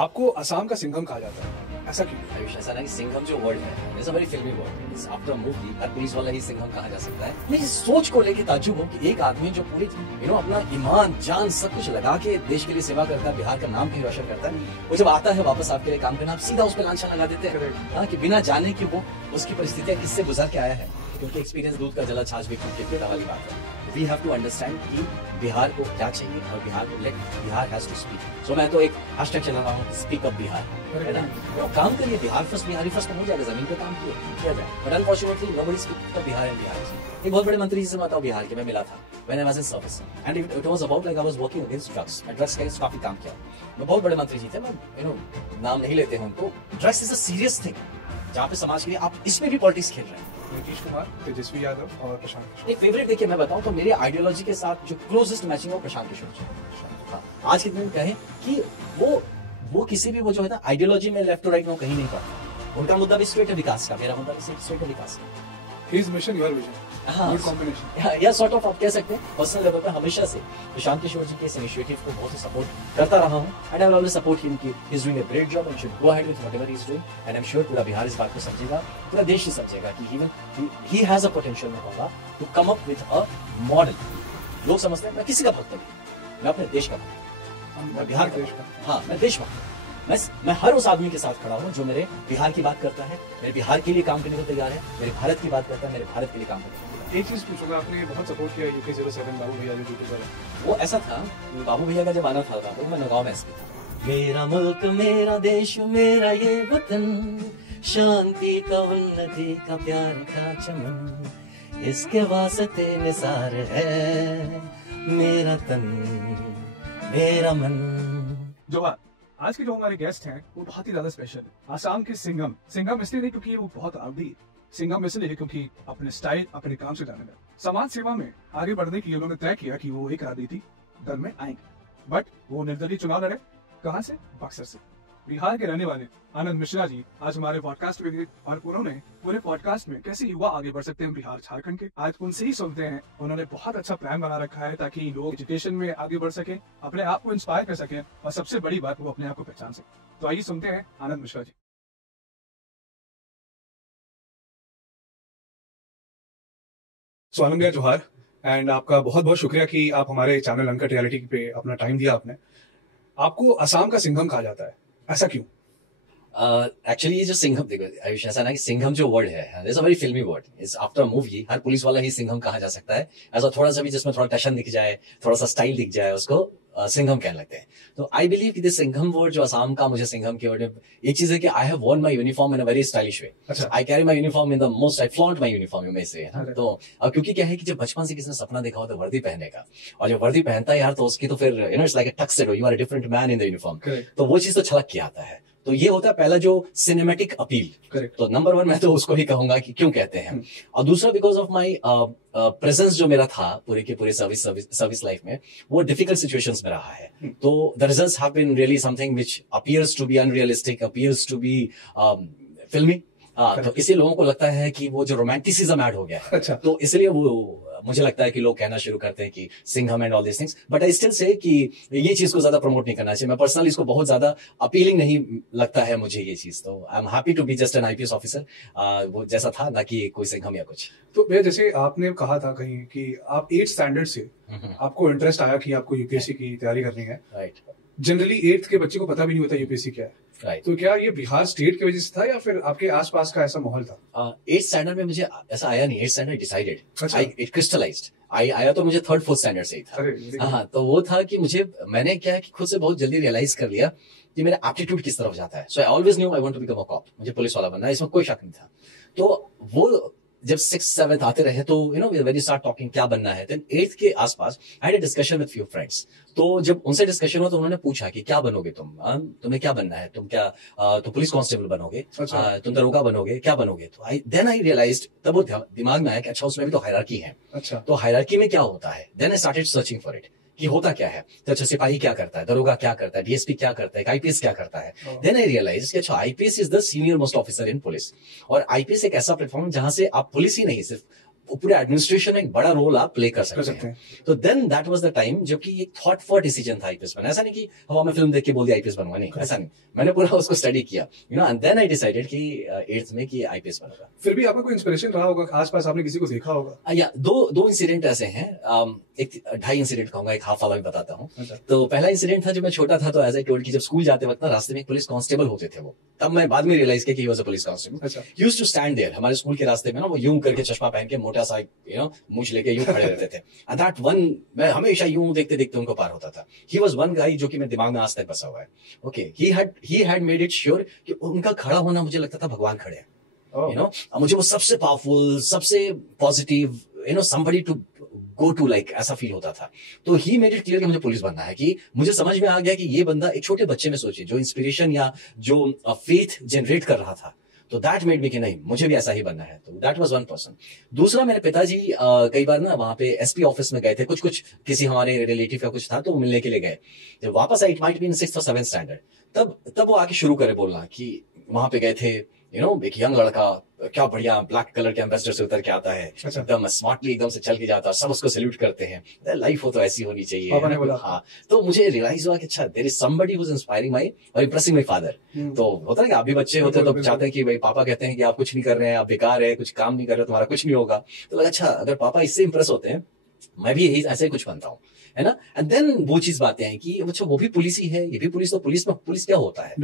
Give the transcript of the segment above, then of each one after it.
आपको असम का सिंघम कहा जाता है, ऐसा क्यों? आयुष, ऐसा नहीं, सिंघम जो वर्ड है इट्स अ वेरी फिल्मी word. It's after movie her police वाला ही सिंघम कहा जा सकता है। मैं इस सोच को लेके ताज्जुब हूँ कि एक आदमी जो पूरी अपना ईमान जान सब कुछ लगा के देश के लिए सेवा करता है, बिहार का नाम भी रोशन करता है, वो जब आता है वापस आपके लिए काम करना, आप सीधा उस पर लांछन लगा देते हैं। हाँ, कि बिना जाने कि वो उसकी परिस्थितियां किससे गुजर के आया है, क्योंकि एक्सपीरियंस दूध का जला छाछ भी खूब के पीता वाली बात है। वी हैव टू अंडरस्टैंड कि बिहार को क्या चाहिए और बिहार को let Bihar has to speak. So मैं तो एक हैशटैग चला रहा हूँ, स्पीक अप बिहार, है ना। तो काम करिए, बिहार फर्स्ट, बिहारी फर्स्ट हो जाएगा, जमीन पे काम किया जाए। But unfortunately nobody speak up Bihar and Bihar. एक बहुत बड़े मंत्री जी से मैं बिहार के, मैं मिला था when I was in service, and it was about like I was working against drugs. मैं ड्रग्स के अगेंस्ट काफी काम किया। मैं बहुत बड़े मंत्री जी थे, मैं नाम नहीं लेते हैं उनको। Drugs is a serious thing जहाँ पे समाज के लिए आप इसमें भी पॉलिटिक्स खेल रहे हैं। नीतीश कुमार, तेजस्वी यादव और प्रशांत किशोर। एक फेवरेट देखिए, मैं बताऊं तो मेरी आइडियोलॉजी के साथ जो क्लोजेस्ट मैचिंग है वो प्रशांत किशोर जी। हाँ, आज के दिन कहें कि वो किसी भी वो जो है ना आइडियोलॉजी में लेफ्ट टू राइट में कहीं नहीं पड़ता। उनका मुद्दा भी स्ट्रेट है विकास का, मेरा मुद्दा भी स्ट्रेट है विकास का। His mission your vision, good combination. या सॉर्ट ऑफ आप कह सकते हैं। पर्सनल लेवल पे हमेशा से प्रशांत किशोर जी के इस इनिशिएटिव को बहुत ही सपोर्ट करता रहा हूं, and I will always support him कि he is doing a great job and should go ahead with whatever he is doing, and I am sure पूरा बिहार इस बात को समझेगा, पूरा देश ही समझेगा कि even he has a potential में होगा to come up with a model. लोग समझते हैं मैं किसी का भक्त नहीं, मैं अपने देश का भक्त हूं, मैं बिहार देश का। हाँ, मैं देश भक्त हूं। मैं हर उस आदमी के साथ खड़ा हूँ जो मेरे बिहार की बात करता है, मेरे बिहार के लिए काम करने को तैयार है, मेरे भारत की बात करता है, मेरे भारत के लिए काम करता है। एक चीज पूछूंगा, आपने बहुत सपोर्ट किया यूके 07 बाबू भैया जो यूट्यूबर है। वो ऐसा था, बाबू भैया का जब आना था तो मैं नगांव में एसपी था। मेरा मुल्क, मेरा देश, मेरा ये वतन, शांति का, उन्नति का, प्यार का चमन, इसके वास्ते निसार है मेरा तन, मेरा मन। जोहार, आज के जो हमारे गेस्ट हैं वो बहुत ही ज्यादा स्पेशल है। आसाम के सिंघम इसलिए नहीं क्योंकि वो बहुत अवधि, सिंघम इसलिए क्योंकि अपने स्टाइल, अपने काम से जाने लगे। समाज सेवा में आगे बढ़ने के लिए उन्होंने तय किया कि वो एक राजनीति दल में आएंगे, बट वो निर्दलीय चुनाव लड़े। कहां से? बक्सर से। बिहार के रहने वाले आनंद मिश्रा जी आज हमारे पॉडकास्ट में थे, और उन्होंने पूरे पॉडकास्ट में कैसे युवा आगे बढ़ सकते हैं बिहार झारखंड के, आज उनसे ही सुनते हैं। उन्होंने बहुत अच्छा प्लान बना रखा है ताकि लोग एजुकेशन में आगे बढ़ सके, अपने आप को इंस्पायर कर सके, और सबसे बड़ी बात वो अपने आप को पहचान सके। तो आइए सुनते हैं आनंद मिश्रा जी। सो आनंद भैया जोहार, एंड आपका बहुत बहुत शुक्रिया कि आप हमारे चैनल अनकट रियलिटी पे अपना टाइम दिया आपने। आपको असम का सिंघम कहा जाता है, ऐसा क्यों? एक्चुअली ये जो सिंघम, देखो आयुष, ऐसा ना कि सिंघम जो वर्ड है इट्स अ वेरी फिल्मी word. It's after movie her police वाला ही सिंघम कहा जा सकता है। ऐसा थोड़ा सा भी जिसमें थोड़ा टशन दिख जाए, थोड़ा सा स्टाइल दिख जाए, उसको सिंघम कहने लगते हैं। तो आई बिलीव कि दिस सिंघम वर्ड जो असम का, मुझे सिंघम के वर्ड, एक चीज है कि I have worn my uniform in a very stylish way. I carry my uniform in the most, I flaunt my uniform में से, तो क्योंकि क्या है कि जब बचपन से किसी ने सपना देखा होता है वर्दी पहनने का, और जब वर्दी पहनता है यार तो उसकी तो फिर it's like a tuxedo, you are a different man in the uniform. तो वो चीज तो छलक के आता है। तो ये होता है पहला जो सिनेमैटिक अपील। तो नंबर 1 मैं तो उसको ही कहूंगा कि क्यों कहते हैं। और दूसरा बिकॉज ऑफ माई प्रेजेंस जो मेरा था पूरे के पूरे सर्विस लाइफ में, वो डिफिकल्ट सिचुएशंस में रहा है। तो the results have been really something which appears to be unrealistic, appears to be filmy. तो इसलिए लोगों को लगता है कि वो जो रोमांटिसिज्म ऐड हो गया है। अच्छा। तो इसलिए वो मुझे लगता है कि लोग कहना शुरू करते हैं कि Singham and all this things, but I still say कि ये चीज को ज्यादा प्रमोट नहीं करना चाहिए। मैं पर्सनली इसको बहुत ज्यादा अपीलिंग नहीं लगता है मुझे ये चीज। तो I am happy to be just an IPS officer, वो जैसा था, ना कि कोई सिंघम या कुछ। तो भैया जैसे आपने कहा था कहीं कि आप 8th स्टैंडर्ड से आपको इंटरेस्ट आया कि आपको यूपीएससी की तैयारी करनी है। राइट। जनरली 8th के बच्चे को पता भी नहीं होता यूपीएससी क्या है। Right. तो क्या ये बिहार स्टेट की वजह से था या फिर आपके आसपास का ऐसा माहौल था? 8th स्टैंडर्ड में मुझे ऐसा आया नहीं। 8th standard decided, it crystallised. आया तो मुझे 3rd 4th स्टैंडर्ड से ही था। हाँ, तो वो था कि मैंने क्या है कि खुद से बहुत जल्दी रियलाइज कर लिया कि मेरा एप्टीट्यूड किस तरफ जाता है। So I always knew I want to become a cop, मुझे पुलिस वाला बनना है, इसमें कोई शक नहीं था। तो वो जब 6th 7th आते रहे तो व्हेन यू स्टार्ट टॉकिंग क्या बनना है, देन 8th के आसपास I had a discussion with few friends. तो जब उनसे डिस्कशन हुआ तो उन्होंने पूछा कि क्या बनोगे तुम, तुम्हें क्या बनना है, तुम क्या तो पुलिस कांस्टेबल बनोगे, तुम दरोगा बनोगे, क्या बनोगे? तो आई रियलाइज्ड, तब वो दिमाग में आया कि अच्छा उसमें भी तो हायरार्की है। अच्छा, तो हायरार्की में क्या होता है? Then I started searching for it कि होता क्या है। तो अच्छा, सिपाही क्या करता है, दरोगा क्या करता है, डीएसपी क्या करता है, आईपीएस क्या करता है। देन आई रियलाइज कि अच्छा, IPS is the senior most officer in police, और आईपीएस एक ऐसा प्लेटफॉर्म जहां से आप पुलिस ही नहीं, सिर्फ पूरे एडमिनिस्ट्रेशन में एक बड़ा रोल आप प्ले कर सकते हैं। तो then that was the time जब कि एक थॉट फॉर डिसीजन था आईपीएस बनना। ऐसा नहीं कि हवा में फिल्म देख के बोल दिया आईपीएस बनूंगा, नहीं, ऐसा नहीं। मैंने पूरा उसको स्टडी किया, एंड देन आई डिसाइडेड कि 8th में कि आईपीएस बनूंगा। फिर भी आपका कोई इंस्पिरेशन रहा होगा, आसपास आपने किसी को देखा होगा? या दो इंसिडेंट ऐसे हैं, एक 2.5 इंसिडेंट कहूंगा, एक हाफ वाला भी बताता हूँ। तो पहला इंसिडेंट था जब मैं छोटा था, तो एज आई टोल्ड कि जब स्कूल जाते वक्त ना रास्ते में एक पुलिस कांस्टेबल होते थे वो, तब मैं बाद में रियलाइज किया कि he was a police constable. He used to stand there हमारे स्कूल के रास्ते में ना, वो यूं करके चश्मा पहन के मोटा सा मूंछ लेके यूं खड़े रहते थे। एंड दैट वन, मैं हमेशा यूं देखते देखते उनको पार होता था। ही वाज वन गाय जो कि मेरे दिमाग में आज तक बसा हुआ है। Okay, he had made it sure कि उनका खड़ा होना मुझे लगता था भगवान खड़े हैं। मुझे वो सबसे पावरफुल, सबसे positive, somebody to go to, like ऐसा फील होता था। तो ही मेड इट क्लियर कि मुझे पुलिस बनना है, कि मुझे समझ में आ गया कि ये बंदा एक छोटे बच्चे में सोचिए जो इंस्पिरेशन या जो फेथ जनरेट कर रहा था, तो दैट मेड मी कि नहीं, मुझे भी ऐसा ही बनना है। तो दैट वाज वन पर्सन। दूसरा, मेरे पिताजी कई बार ना वहां पे एसपी ऑफिस में गए थे, कुछ किसी हमारे रिलेटिव का कुछ था, तो मिलने के लिए गए। जब वापस आए, it might be in 6th or 7th standard, तब वो आके शुरू करे बोलना कि वहां पे गए थे, एक यंग लड़का क्या बढ़िया ब्लैक कलर के एम्बेसडर से उतर के आता है, एकदम स्मार्टली एकदम से चल के जाता है, सब उसको सैल्यूट करते हैं। लाइफ हो तो ऐसी होनी चाहिए। पापा ने बोला। हाँ, तो मुझे रियलाइज हुआ कि अच्छा, there is somebody who is inspiring my और इंप्रेसिंग माय फादर। तो होता है कि आप भी बच्चे होते हैं तो चाहते हैं कि भाई पापा कहते हैं कि आप कुछ नहीं कर रहे हैं, आप बेकार है, कुछ काम नहीं कर रहे, तुम्हारा कुछ नहीं होगा। तो लगा अच्छा, अगर पापा इससे इंप्रेस होते हैं, मैं भी यही ऐसे कुछ बनता हूँ, है ना। एंड देन वो चीज बातें हैं कि अच्छा, वो भी पुलिस ही है, ये भी पुलिस, तो पुलिस में पुलिस क्या होता है,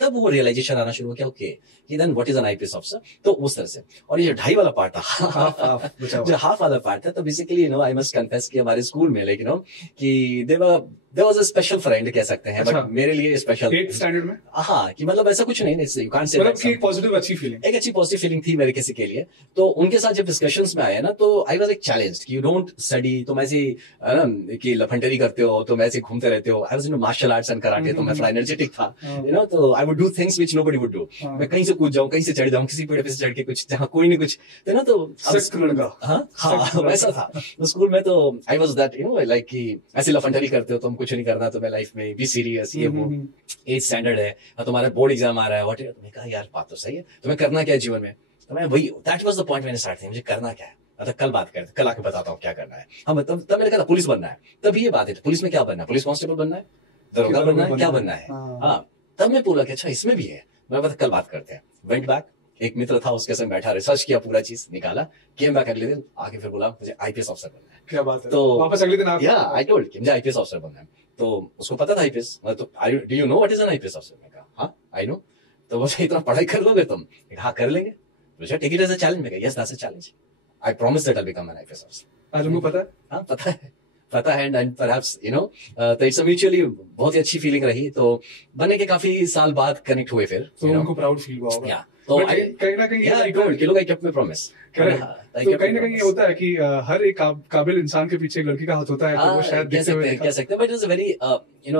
तब वो रियलाइजेशन आना शुरू हो गया, ओके कि then what is an IPS officer. तो उस तरह से। और ये 2.5 वाला पार्ट था, जो हाफ वाला पार्ट था, तो बेसिकली आई मस्ट कन्फेस कि हमारे स्कूल में कि there was a special friend कह सकते हैं, बट मेरे लिए स्पेशल 8th स्टैंडर्ड में। हाँ, कि मतलब ऐसा कुछ नहीं, यू कांट से, एक पॉजिटिव अच्छी फीलिंग, एक अच्छी पॉजिटिव फीलिंग थी मेरे किसी के लिए। तो उनके साथ जब डिस्कशंस में आया ना, तो आई वाज लाइक चैलेंज्ड कि यू डोंट स्टडी, तुम ऐसे कि लफंडरी करते हो, तुम ऐसे घूमते रहते हो। I was in martial arts and karate, तो मैं थोड़ा एनर्जेटिक था, तो I would do things which nobody would do. मैं कहीं से कूद जाऊं, कहीं से चढ़ जाऊं, किसी पेड़ पे से चढ़ के कुछ, जहां कोई नहीं कुछ, तो हाँ वैसा था। तो स्कूल में तो आई वाज दैट, लाइक कि ऐसे लफंडरी करते हो, तुम कुछ नहीं करना, तुम्हें लाइफ में बी सीरियस, ये वो 8th स्टैंडर्ड है, तुम्हारा बोर्ड एग्जाम आ रहा है, व्हाट। मैंने कहा यार बात तो सही है, तुम्हें करना क्या है जीवन में। तो मैं वही, दैट वाज द पॉइंट मैंने स्टार्ट किया, मुझे करना क्या है, मतलब कल बात करते, कल आके बताता हूँ क्या करना है। हाँ, तब मैंने कहा पुलिस बनना है। तब ये बात है, पुलिस में क्या बनना है, पुलिस कांस्टेबल बनना है, दरोगा बनना है, क्या बनना है। हाँ, तब मैं बोला कि अच्छा इसमें भी है, मैं बता कल बात करते हैं। वेंट बैक, एक मित्र था, उसके साथ बैठा, रिसर्च किया, पूरा चीज निकाला, केम बैक अगले दिन, आके फिर बोला मुझे आईपीएस ऑफिसर बनना है। क्या बात है। तो वापस अगले दिन आप, या आई टोल्ड कि मुझे आईपीएस ऑफिसर बनना है। तो उसको पता था आईपीएस, तो do you know what is an IPS officer. मैं कहा हाँ आई नो। तो वो इतना पढ़ाई कर लोगे तुम, हाँ कर लेंगे। मुझे take it as a challenge. मैं कहा yes that's a challenge, I promise that I will become an IPS officer. आज उनको पता है। हाँ पता है एंड परहैप्स तो इट्स म्यूचुअली बहुत ही अच्छी फीलिंग रही। तो बनने के काफी साल बाद कनेक्ट हुए फिर, तो उनको प्राउड फील हुआ होगा। तो कहीं ना कहीं आई टोल्ड कि लोग आई केप्ट माय प्रॉमिस। तो कहीं ना कहीं ये होता है कि हर एक काबिल इंसान के पीछे एक लड़की का हाथ होता है, तो वो शायद कह सकते हैं, but it was a very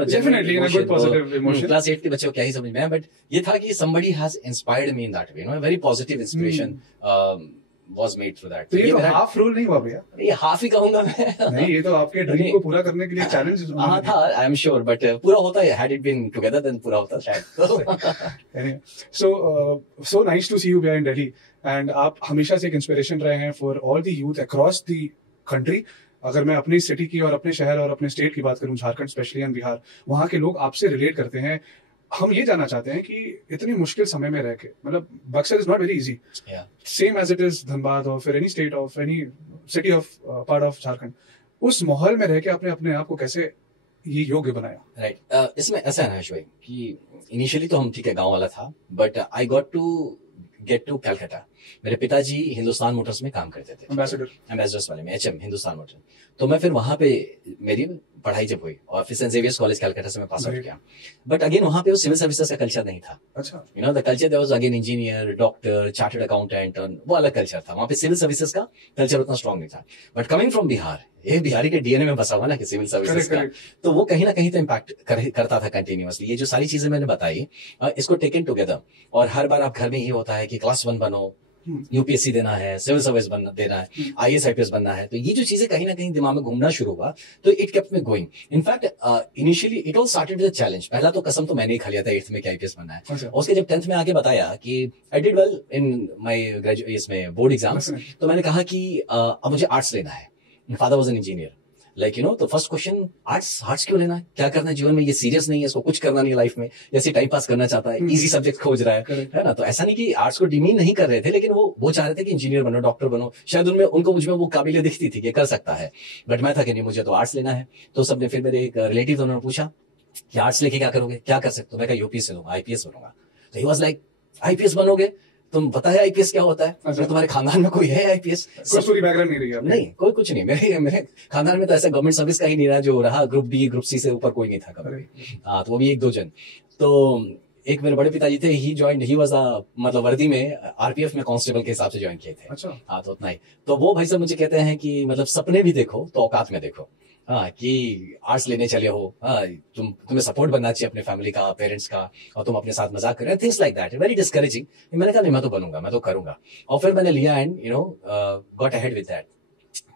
definitely in a good positive emotion. Class 8 के बच्चे को क्या ही समझ में आया, बट ये था कि somebody has inspired me in that way, a very positive inspiration was made through that. तो ये तो हाफ रोल नहीं हुआ भैया, ये हाफ ही कहूंगा मैं। नहीं, ये तो आपके ड्रीम को पूरा करने के लिए चैलेंज था, आई एम श्योर, बट पूरा होता है, had it been together then पूरा होता शायद। So nice to see you here in Delhi, and आप हमेशा से एक इंस्पिरेशन रहे हैं for all the youth across the country। अगर मैं अपनी सिटी की और अपने शहर और अपने स्टेट की बात करूं, झारखंड स्पेशली एंड बिहार, वहां के लोग आपसे रिलेट करते हैं। हम ये जानना चाहते हैं कि इतनी मुश्किल समय में रह के, मतलब Buxar is not very easy, same as it is Dhanbad और फिर any state of any city of part of Jharkhand, उस माहौल में रह के आपने अपने आप को कैसे ये योग्य बनाया। राइट, इसमें ऐसा है ना शोएब कि इनिशियली तो हम ठीक है गांव वाला था, but I got to get to Calcutta. मेरे पिताजी हिंदुस्तान मोटर्स में काम करते थे, एम्बेसडर्स वाले में, एचएम हिंदुस्तान मोटर्स। तो मैं फिर वहां पे मेरी पढ़ाई जब हुई और फिर सेंट जेवियर्स कॉलेज कलकत्ता से मैं पास आउट किया, बट अगेन वहां पे वो सिविल सर्विसेज का कल्चर नहीं था। अच्छा, the culture there was again engineer, doctor, chartered accountant, वो अलग कल्चर था। वहां पे सिविल सर्विसेज का कल्चर उतना स्ट्रांग नहीं था। बट कमिंग फ्रॉम बिहार, ये बिहारी के डीएनए में बसा हुआ ना कि सिविल सर्विसेज का, तो वो कहीं ना कहीं तो इम्पैक्ट करता था कंटिन्यूअसली। ये जो सारी चीजें मैंने बताई, इसको टेकन टुगेदर, और हर बार आप घर में ही होता है कि क्लास 1 बनो, यूपीएससी देना है, सिविल सर्विस बनना देना है, आईएएस आईपीएस बनना है। तो ये जो चीजें कहीं ना कहीं दिमाग में घूमना शुरू हुआ, तो it kept me going. In fact initially it all started with challenge. पहला तो कसम तो मैंने ही खा लिया था 8th में कि आईपीएस बनना है। अच्छा। उसके जब 10th में आके बताया कि I did well in my graduate इसमें बोर्ड एग्जाम्स, तो मैंने कहा कि अब मुझे आर्ट्स लेना है। Father was an engineer, like you know. तो फर्स्ट क्वेश्चन, आर्ट्स क्यों लेना है, क्या करना है जीवन में, ये सीरियस नहीं है, इसको कुछ करना नहीं है लाइफ में, जैसे टाइम पास करना चाहता है, इजी सब्जेक्ट खोज रहा है ना। तो ऐसा नहीं कि आर्ट्स को डिमीन नहीं कर रहे थे, लेकिन वो चाह रहे थे कि इंजीनियर बनो, डॉक्टर बनो। शायद उनमें उनको मुझ में वो काबिलियत दिखती थी कि कर सकता है, बट मैं था कि नहीं, मुझे तो आर्ट्स लेना है। तो सबने फिर मेरे एक रिलेटिव था, उन्होंने पूछा कि आर्ट्स लेके क्या करोगे, क्या कर सकते हो। मैं कहा यूपीएससी लूंगा, आईपीएस बनूंगा। तो ही वाज लाइक आईपीएस बनोगे, तुम पता है आईपीएस क्या होता है? अच्छा। तुम्हारे खानदान में कोई है आईपीएस? कोई बैकग्राउंड नहीं रही है? नहीं, कोई कुछ नहीं। मेरे खानदान में तो ऐसा गवर्नमेंट सर्विस का ही नहीं रहा जो रहा। ग्रुप बी ग्रुप सी से ऊपर कोई नहीं था कभी। हाँ, तो वो भी 1-2 जन। तो एक मेरे बड़े पिताजी थे, ही वाज मतलब वर्दी में आरपीएफ में कांस्टेबल के हिसाब से ज्वाइन किए थे। अच्छा। हाँ, तो उतना ही। तो वो भाई साहब मुझे कहते हैं कि मतलब सपने भी देखो तो औकात में देखो। हाँ, कि आर्ट्स लेने चले हो, हाँ, तुम्हें सपोर्ट बनना चाहिए अपने फैमिली का, पेरेंट्स का, और तुम अपने साथ मजाक कर रहे हो, things like that, very discouraging. मैंने कहा नहीं, मैं तो बनूंगा, मैं तो करूंगा। और फिर मैंने लिया and you know got ahead with that.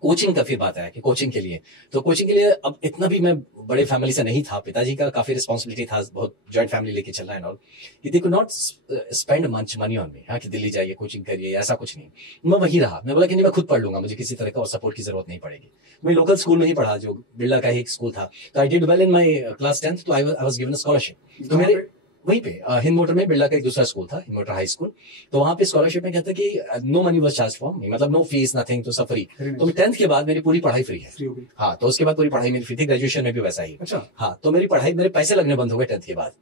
Coaching का फिर बात है कि कोचिंग के लिए, तो कोचिंग के लिए अब इतना भी मैं बड़े फैमिली से नहीं था। पिताजी का काफी रिस्पॉन्सिबिलिटी था, बहुत जॉइंट फैमिली लेके चलना है और कि they could not spend much money on me. हाँ, कि दिल्ली जाइए, कोचिंग करिए, ऐसा कुछ नहीं। मैं वही रहा, मैं बोला कि नहीं, मैं खुद पढ़ लूंगा, मुझे किसी तरह का और सपोर्ट की जरूरत नहीं पड़ेगी। मैं लोकल स्कूल में ही पढ़ा, जो बिरला का ही एक स्कूल था। तो I did well in my class 10th, तो I was given a scholarship. तो मेरे वहीं पे हिंद मोटर में बिरला का एक दूसरा स्कूल था, हिंद मोटर हाई स्कूल। तो वहां पे स्कॉलरशिप में कहते कि no money was charge for me, मतलब नो फीस नथिंग, तो सब फ्री। तो 10th के बाद मेरी पूरी पढ़ाई फ्री है। हाँ, तो उसके बाद पूरी पढ़ाई मेरी फ्री थी, ग्रेजुएशन में भी वैसा ही। अच्छा। हाँ, तो मेरी पढ़ाई, मेरे पैसे लगने बंद हो गए 10th के बाद।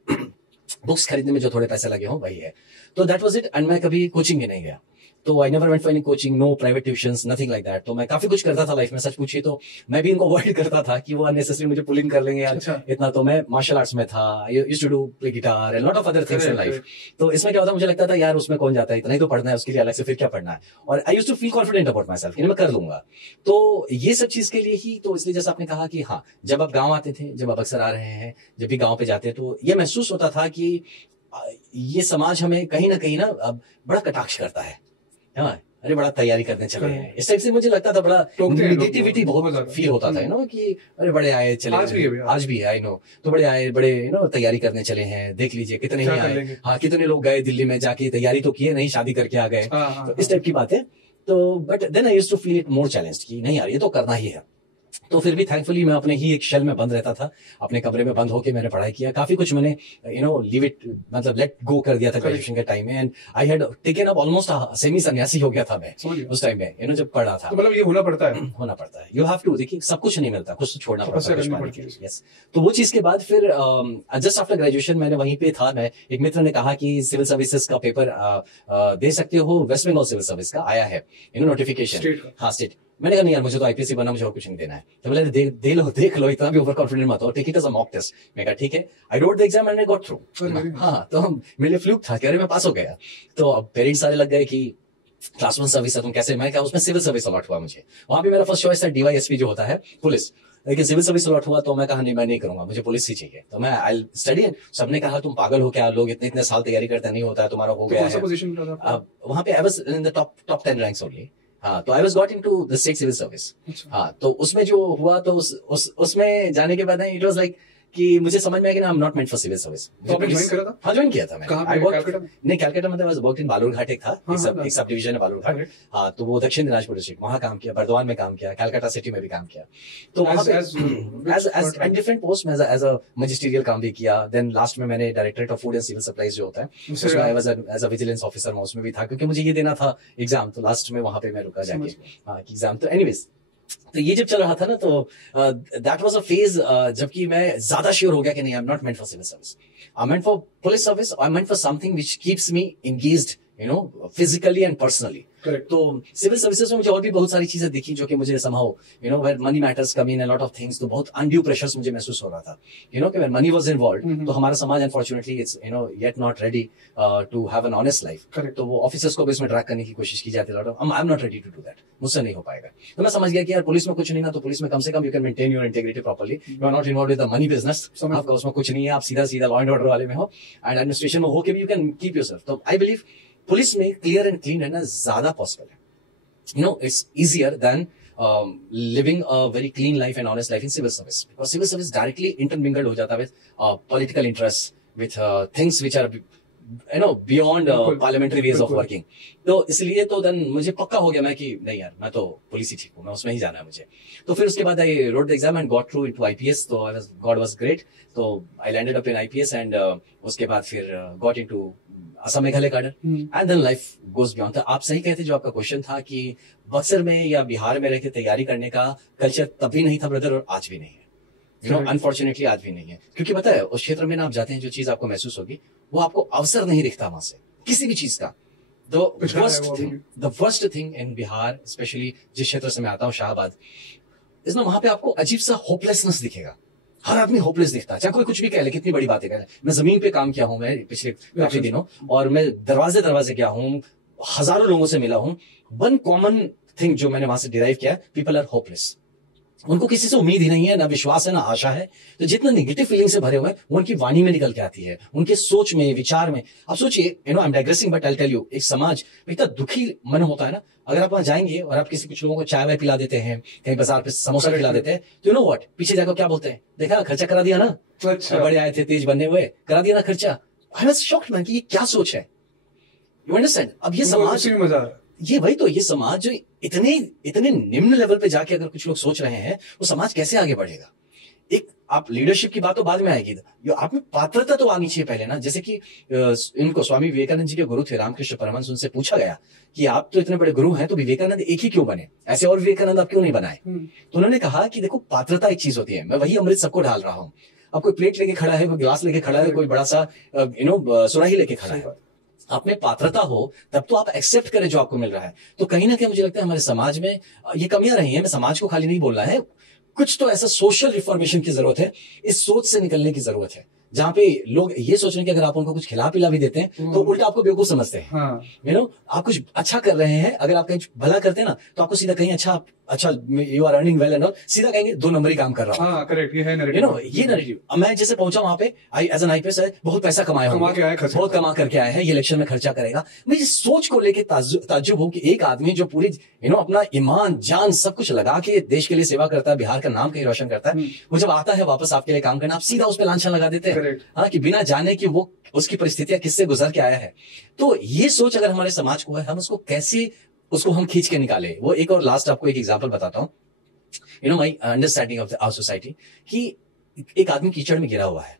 बुक्स खरीदने में जो थोड़े पैसे लगे हों वही है। तो दैट वाज इट। एंड मैं कभी कोचिंग भी नहीं गया। तो I never went for any coaching, no private tuitions, nothing like that. तो मैं काफी कुछ करता था लाइफ में, सच पूछिए तो मैं भी इनको अवॉइड करता था कि वो अननेसेसरी मुझे पुलिंग कर लेंगे यार। अच्छा। इतना तो मैं मार्शल आर्ट्स में था, used to do play guitar and lot of other things in life. तो इसमें क्या होता, मुझे लगता था यार उसमें कौन जाता है, इतना ही तो पढ़ना है, उसके लिए अलग से फिर क्या पढ़ना है। और I used to feel confident about my self कि मैं कर लूंगा। तो ये सब चीज के लिए ही, तो इसलिए जैसा आपने कहा कि हाँ, जब आप गाँव आते थे, जब आप अक्सर आ रहे हैं, जब भी गाँव पे जाते तो ये महसूस होता था कि ये समाज हमें कहीं ना बड़ा कटाक्ष करता है। हाँ, अरे बड़ा तैयारी करने चले हैं, इस टाइप से मुझे लगता था, बड़ा नेगेटिविटी बहुत फील होता था नो, कि अरे बड़े आए चले, आज भी है आई नो, तो बड़े आए, बड़े नो तैयारी करने चले हैं, देख लीजिए कितने ही आए। हाँ, कितने लोग गए दिल्ली में जाके तैयारी तो किए नहीं, शादी करके आ गए। तो इस टाइप की बात है। तो but then I used to feel it more challenged कि नहीं यार, ये तो करना ही है। तो फिर भी थैंकफुली मैं अपने ही एक शेल में बंद रहता था, अपने कमरे में बंद होके मैंने पढ़ाई किया। काफी कुछ मैंने लीव इट, मतलब लेट गो कर दिया था ग्रेजुएशन के टाइम में। And I had taken up almost semi सन्यासी हो गया था मैं उस टाइम में, जब पढ़ा था। तो मतलब ये होना पड़ता है, यू हैव टू। देखिए, सब कुछ नहीं मिलता, कुछ तो छोड़ना पड़ता है। यस। तो वो चीज के बाद फिर जस्ट आफ्टर ग्रेजुएशन मैंने वहीं पे था, मैं एक मित्र ने कहा कि सिविल सर्विसेज का पेपर दे सकते हो, वेस्ट बंगाल सिविल सर्विस का आया है नोटिफिकेशन। हाँ, स्टेट। मैंने कहा नहीं यार, मुझे तो आईपीएससी बनना, मुझे और कुछ नहीं देना है। तो बोले देख लो, इतना भी ओवर कॉन्फिडेंट मत हो, take it as a mock test. मैं कहा ठीक है। I wrote the exam and I got through. हाँ, तो मेरे लिए फ्लूक था कि अरे मैं पास हो गया। तो अब पेरेंट्स सारे लग गए कि क्लास 1 सर्विस है, तुम कैसे। मैं कहा उसमें सिविल सर्विस अलॉट हुआ मुझे, वहां पे मेरा फर्स्ट चॉइस था डीवाईएसपी जो होता है पुलिस, लेकिन सिविल सर्विस अलॉट हुआ तो मैं कहा नहीं, मैं नहीं करूंगा, मुझे पुलिस ही चाहिए। तो मैं आई स्टडी। सबने कहा तुम पागल हो क्या, लोग इतने साल तैयारी करते नहीं होता है, तुम्हारा हो गया है। वहां पे I was in the top 10 ranks only. हाँ, तो I was got into the state civil service. हाँ, तो उसमें जो हुआ, तो उसमें जाने के बाद इट वाज लाइक कि मुझे समझ में आया कि I am not meant for civil service. तो आपने ज्वाइन करा था? हाँ, ज्वाइन किया था मैंने। नहीं, कैलकाटा में वाज वर्कड इन बालूरघाट, एक था एक सब डिवीजन है बालूरघाट। हाँ, तो वो दक्षिण दिनाजपुर डिस्ट्रिक्ट, वहां काम किया, बर्दवान में काम किया, कैलकाटा सिटी में भी काम किया। तो वहां पे एज डिफरेंट पोस्ट में एज अ मजिस्ट्रियल काम भी किया। देन लास्ट में मैंने directorate of food and civil supplies जो होता है, उसमें I was as a vigilance officer, मैं उसमें भी था, क्योंकि मुझे ये देना था एग्जाम। तो लास्ट में वहां पे मैं रुका जाके एग्जाम। तो एनीवेज, तो ये जब चल रहा था ना, तो दैट वाज अ फेज जबकि मैं ज्यादा श्योर हो गया कि नहीं, I am not meant for civil service, I am meant for police service, I am meant for something which keeps me engaged physically and personally. तो सिविल सर्विसेज में मुझे और भी बहुत सारी चीजें दिखी जो कि मुझे somehow where money matters come in a lot of things. तो बहुत अनड्यू प्रेशर्स मुझे महसूस हो रहा था कि व्हेन मनी वाज इन्वॉल्वड, तो हमारा समाज unfortunately it's yet not ready to have an honest life. तो वो ऑफिसर्स को भी इसमें ड्रैग करने की कोशिश की जाती है। I am not ready to do that, मुझसे नहीं हो पाएगा। तो मैं समझ गया कि यार पुलिस में कुछ नहीं ना, तो पुलिस में कम से कम you can maintain your integrity properly, you are not involved with the money business, आपका उसमें कुछ नहीं है, आप सीधा लॉ एंड ऑर्डर वाले में हो, एंड एडमिनिस्ट्रेशन में हो के भी यू कैन कीप योरसेल्फ। तो आई बिलीव पुलिस में क्लियर एंड क्लीन रहना ज्यादा पॉसिबल है. It's easier than living a very clean life and honest life in civil service, because civil service directly intermingled हो जाता है with political interests, with things which are beyond parliamentary ways of working. तो इसलिए तो then मुझे पक्का हो गया मैं कि नहीं यार, मैं तो पुलिस ही ठीक हूँ, मैं उसमें ही जाना है मुझे. तो फिर उसके बाद I wrote the exam and got through into IPS. तो गॉड वाज ग्रेट. तो I landed up in IPS and उसके बाद फिर got into Assam Meghalaya cadre and then life goes beyond. आप सही कहते, जो आपका क्वेश्चन था कि बक्सर में या बिहार में रहकर तैयारी करने का कल्चर तब भी नहीं था ब्रदर, और आज भी नहीं है. अनफॉर्चुनेटली आज भी नहीं है, क्योंकि पता है उस क्षेत्र में ना आप जाते हैं, जो चीज आपको महसूस होगी वो आपको अवसर नहीं दिखता वहां से किसी भी चीज का. The worst thing in Bihar, specially जिस क्षेत्र से मैं आता हूँ, शाहबाद, इसमें वहां पे आपको अजीब सा होपलेसनेस दिखेगा. हर आदमी होपलेस दिखता है, चाहे कोई कुछ भी कह ले, कितनी बड़ी बातें कह ले. मैं जमीन पे काम किया हूं मैं पिछले काफी दिनों, और मैं दरवाजे दरवाजे गया हूं, हजारों लोगों से मिला हूं. वन कॉमन थिंग जो मैंने वहां से डिराइव किया, पीपल आर होपलेस. उनको किसी से उम्मीद ही नहीं है, ना विश्वास है, ना आशा है. तो जितना निगेटिव फीलिंग से भरे हुए हैं वो उनकी वाणी में निकल के आती है, उनके सोच में, विचार में. अब सोचिए, I am digressing but I tell you, एक समाज इतना दुखी मन होता है ना, अगर आप वहां जाएंगे और आप किसी कुछ लोगों को चाय वाय पिला देते हैं, कहीं बाजार पे समोसा खिला देते हैं, तो यू नो व्हाट, पीछे जाकर क्या बोलते हैं, देखा खर्चा करा दिया ना, अच्छा बड़े आए थे तेज बनने हुए, करा दिया ना खर्चा. आई वाज शॉक्ड मैन कि ये क्या सोच है. You understand. अब ये समाज, ये वही तो, ये समाज जो इतने निम्न लेवल पे जाके अगर कुछ लोग सोच रहे हैं, वो समाज कैसे आगे बढ़ेगा. एक आप लीडरशिप की बात तो बाद में आएगी, आप में पात्रता तो आनी चाहिए पहले ना. जैसे कि इनको स्वामी विवेकानंद जी के गुरु थे रामकृष्ण परमहंस, उनसे पूछा गया कि आप तो इतने बड़े गुरु हैं, तो विवेकानंद एक ही क्यों बने, ऐसे और विवेकानंद आप क्यों नहीं बनाए. तो उन्होंने कहा कि देखो, पात्रता एक चीज होती है, मैं वही अमृत सबको ढाल रहा हूं. अब कोई प्लेट लेके खड़ा है, कोई गिलास लेके खड़ा है, कोई बड़ा सा सुराही लेके खड़ा है, आप में पात्रता हो तब तो आप एक्सेप्ट करें जो आपको मिल रहा है. तो कहीं ना कहीं मुझे लगता है हमारे समाज में ये कमियां रही हैं. मैं समाज को खाली नहीं बोल रहा है, कुछ तो ऐसा सोशल रिफॉर्मेशन की जरूरत है. इस सोच से निकलने की जरूरत है जहां पे लोग ये सोच रहे हैं कि अगर आप उनको कुछ खिला पिला भी देते हैं तो उल्टा आपको बेवकूफ समझते हैं. आप कुछ अच्छा कर रहे हैं, अगर आप कहीं भला करते हैं ना, तो आपको सीधा कहीं अच्छा you are earning well and all, सीधा कहेंगे 2 नंबर ही काम कर रहा हूँ. करेक्ट, ये है नैरेटिव. ये नैरेटिव. अब मैं जैसे पहुंचा वहां पे, एज एन आईपीएस है, बहुत पैसा कमाया हूँ, बहुत कमा करके आया है, ये इलेक्शन में खर्चा करेगा. मुझे सोच को लेके ताज्जुब हो कि एक आदमी जो पूरी अपना ईमान जान सब कुछ लगा के देश के लिए सेवा करता है, बिहार का नाम कहीं रोशन करता है, वो जब आता है वापस आपके लिए काम करना, आप सीधा उस पर लांछन लगा देते हैं. हाँ, कि बिना जाने कि वो उसकी परिस्थितियां किससे गुजर के आया है. तो ये सोच अगर हमारे समाज को है, हम उसको कैसे हम खींच के निकाले. वो एक और लास्ट आपको एक एग्जांपल बताता हूं. My understanding of our society, कि एक आदमी कीचड़ में गिरा हुआ है.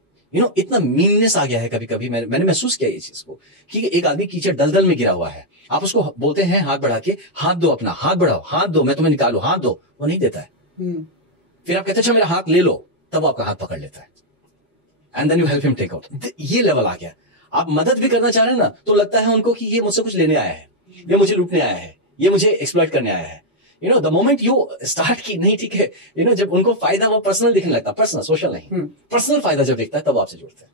इतना मीननेस आ गया है कभी कभी, मैंने महसूस किया ये चीज को, कि एक आदमी कीचड़ दलदल में गिरा हुआ है. आप उसको बोलते हैं हाथ बढ़ा के, हाथ दो, अपना हाथ बढ़ाओ, हाथ दो, मैं तुम्हें निकालू, हाथ दो, वो नहीं देता है. फिर आप कहते हैं अच्छा मेरा हाथ ले लो, तब आपका हाथ पकड़ लेता है. And then you help him take out. ये लेवल आ गया. आप मदद भी करना चाह रहे हैं ना, तो लगता है उनको कि ये मुझसे कुछ लेने आया है, ये मुझे लूटने आया है, ये मुझे एक्सप्लॉइट करने आया है. द मोमेंट यू स्टार्ट की नहीं ठीक है, जब उनको फायदा वो पर्सनल दिखने लगता, पर्सनल, सोशल नहीं, पर्सनल फायदा जब दिखता है तब आपसे जुड़ते हैं.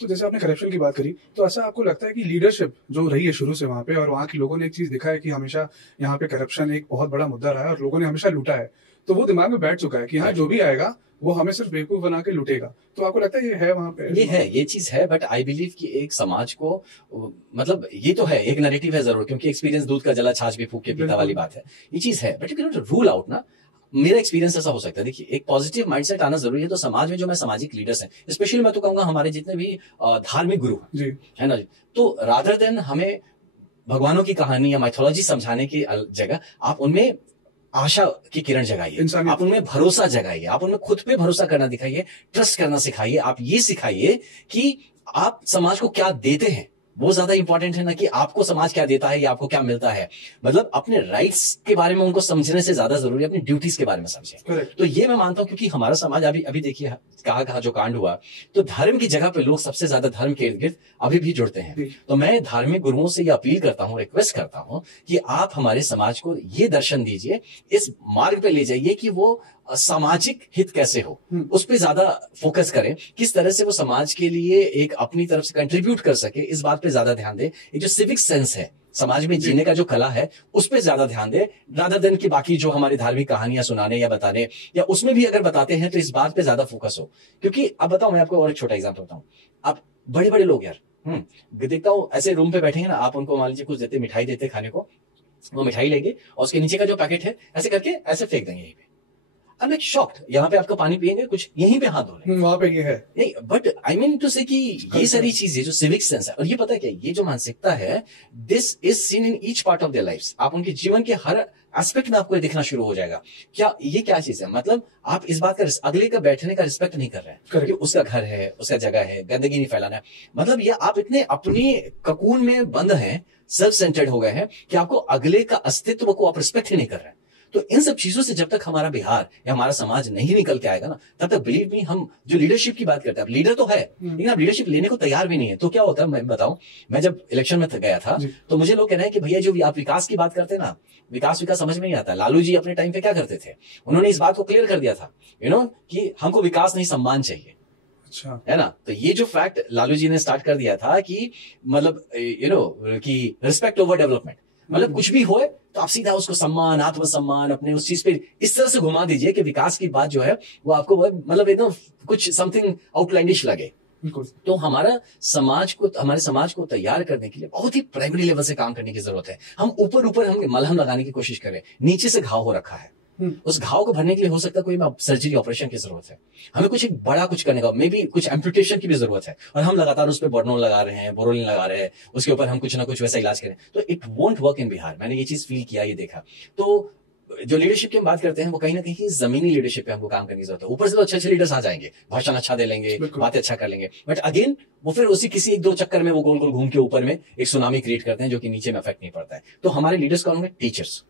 तो जैसे आपने करप्शन की बात करी, तो ऐसा आपको लगता है कि लीडरशिप जो रही है शुरू से वहां पे, और वहां के लोगों ने एक चीज दिखा है कि हमेशा यहाँ पे करप्शन एक बहुत बड़ा मुद्दा रहा है और लोगों ने हमेशा लूटा है, तो वो दिमाग में बैठ चुका है कि हाँ, जो भी आएगा वो हमें सिर्फ बेवकूफ बना के लूटेगा. तो आपको लगता है ये है वहां पे? ये चीज है, बट आई बिलीव कि एक समाज को, मतलब ये तो है, एक नैरेटिव है जरूर, क्योंकि एक्सपीरियंस दूध का जला छाछ भी फूक के पीता वाली बात है, ये चीज है. But you can not rule out ना. मेरा एक्सपीरियंस ऐसा हो सकता है. देखिए, एक पॉजिटिव माइंडसेट आना जरूरी है. तो समाज में जो मैं सामाजिक लीडर्स हैं, स्पेशली मैं तो कहूंगा हमारे जितने भी धार्मिक गुरु है ना, तो रादर देन हमें भगवानों की कहानी या माइथोलॉजी समझाने की जगह आप उनमें आशा की किरण जगाइए, आप उनमें भरोसा जगाइए, आप उनमें खुद पे भरोसा करना दिखाइए, ट्रस्ट करना सिखाइए. आप ये सिखाइए कि आप समाज को क्या देते हैं, वो ज्यादा इंपॉर्टेंट है ना कि आपको समाज क्या देता है या आपको क्या मिलता है. मतलब अपने राइट्स के बारे में उनको समझने से ज्यादा जरूरी है अपनी ड्यूटीज के बारे में समझें. तो ये मैं मानता हूं, क्योंकि हमारा समाज अभी देखिए कहाँ जो कांड हुआ, तो धर्म की जगह पे लोग सबसे ज्यादा धर्म के इर्द गिर्द अभी भी जुड़ते हैं. तो मैं धार्मिक गुरुओं से ये अपील करता हूँ, रिक्वेस्ट करता हूँ कि आप हमारे समाज को ये दर्शन दीजिए, इस मार्ग पे ले जाइए कि वो सामाजिक हित कैसे हो, उस पर ज्यादा फोकस करें, किस तरह से वो समाज के लिए एक अपनी तरफ से कंट्रीब्यूट कर सके, इस बात पे ज्यादा ध्यान दे. ये जो सिविक सेंस है, समाज में जीने का जो कला है, उस पर ज्यादा ध्यान दे, रादर देन की बाकी जो हमारी धार्मिक कहानियां सुनाने या बताने, या उसमें भी अगर बताते हैं तो इस बात पे ज्यादा फोकस हो. क्योंकि अब बताओ, मैं आपको और एक छोटा एग्जाम्पल बताऊं. आप बड़े बड़े लोग यार, देखता हूँ ऐसे रूम पे बैठेंगे ना, आप उनको मान लीजिए कुछ देते, मिठाई देते खाने को, वो मिठाई लेंगे और उसके नीचे का जो पैकेट है ऐसे करके ऐसे फेंक देंगे यहीं पे। आई एम लाइक शॉक्ड, यहाँ पे आपका पानी पियेंगे, कुछ यहीं पे हाथ धो लेंगे, वहां पे ये है नहीं, बट आई मीन टू से कि ये सारी चीजें जो सिविक सेंस है, और ये पता है क्या, ये जो मानसिकता है, this is seen in each part of their life. आप उनके जीवन के हर एस्पेक्ट में आपको ये दिखना शुरू हो जाएगा। क्या ये क्या चीज है, मतलब आप इस बात का, अगले का बैठने का रिस्पेक्ट नहीं कर रहे हैं कि उसका घर है, उसका जगह है, गंदगी नहीं फैलाना है, मतलब ये आप इतने अपनी ककून में बंद हैं, सेल्फ सेंटर्ड हो गए हैं कि आपको अगले का अस्तित्व को आप रिस्पेक्ट ही नहीं कर रहे हैं। तो इन सब चीजों से जब तक हमारा बिहार या हमारा समाज नहीं निकल के आएगा ना, तब तक बिलीव मी, हम जो लीडरशिप की बात करते हैं, लीडर तो है लेकिन आप लीडरशिप लेने को तैयार भी नहीं है। तो क्या होता है, मैं बताऊं, मैं जब इलेक्शन में गया था तो मुझे लोग कह रहे हैं कि भैया जो आप विकास की बात करते हैं ना, विकास समझ में नहीं आता। लालू जी अपने टाइम पे क्या करते थे, उन्होंने इस बात को क्लियर कर दिया था, कि हमको विकास नहीं सम्मान चाहिए। अच्छा, है ना, तो ये जो फैक्ट लालू जी ने स्टार्ट कर दिया था कि मतलब कि रिस्पेक्ट ओवर डेवलपमेंट, मतलब कुछ भी हो तो आप सीधा उसको सम्मान, आत्मसम्मान अपने उस चीज पे इस तरह से घुमा दीजिए कि विकास की बात जो है वो आपको मतलब एकदम कुछ समथिंग आउटलैंडिश लगे। तो हमारे समाज को तैयार करने के लिए बहुत ही प्राइमरी लेवल से काम करने की जरूरत है। हम ऊपर हम मलहम लगाने की कोशिश करें, नीचे से घाव हो रखा है, उस घाव को भरने के लिए हो सकता है कोई सर्जरी ऑपरेशन की जरूरत है, हमें कुछ एक बड़ा कुछ करने का, मे बी कुछ एम्पुटेशन की भी जरूरत है, और हम लगातार उस पर बर्नोल लगा रहे हैं, बोरोलिन लगा रहे हैं, उसके ऊपर हम कुछ ना कुछ वैसा इलाज करें, तो it won't work in Bihar. मैंने ये चीज फील किया, ये देखा। तो जो लीडरशिप की हम बात करते हैं वो कहीं ना कहीं जमीनी लीडरशिप पे हमको काम करने की जरूरत है। ऊपर से तो अच्छे लीडर्स आ जाएंगे, भाषण अच्छा दे लेंगे, बातें अच्छा कर लेंगे, बट अगेन वो फिर उसी किसी एक दो चक्कर में वो गोल गोल घूम के ऊपर में एक सुनामी क्रिएट करते हैं जो कि नीचे में इफेक्ट नहीं पड़ता है। तो हमारे लीडर्स कौन होंगे, टीचर्स,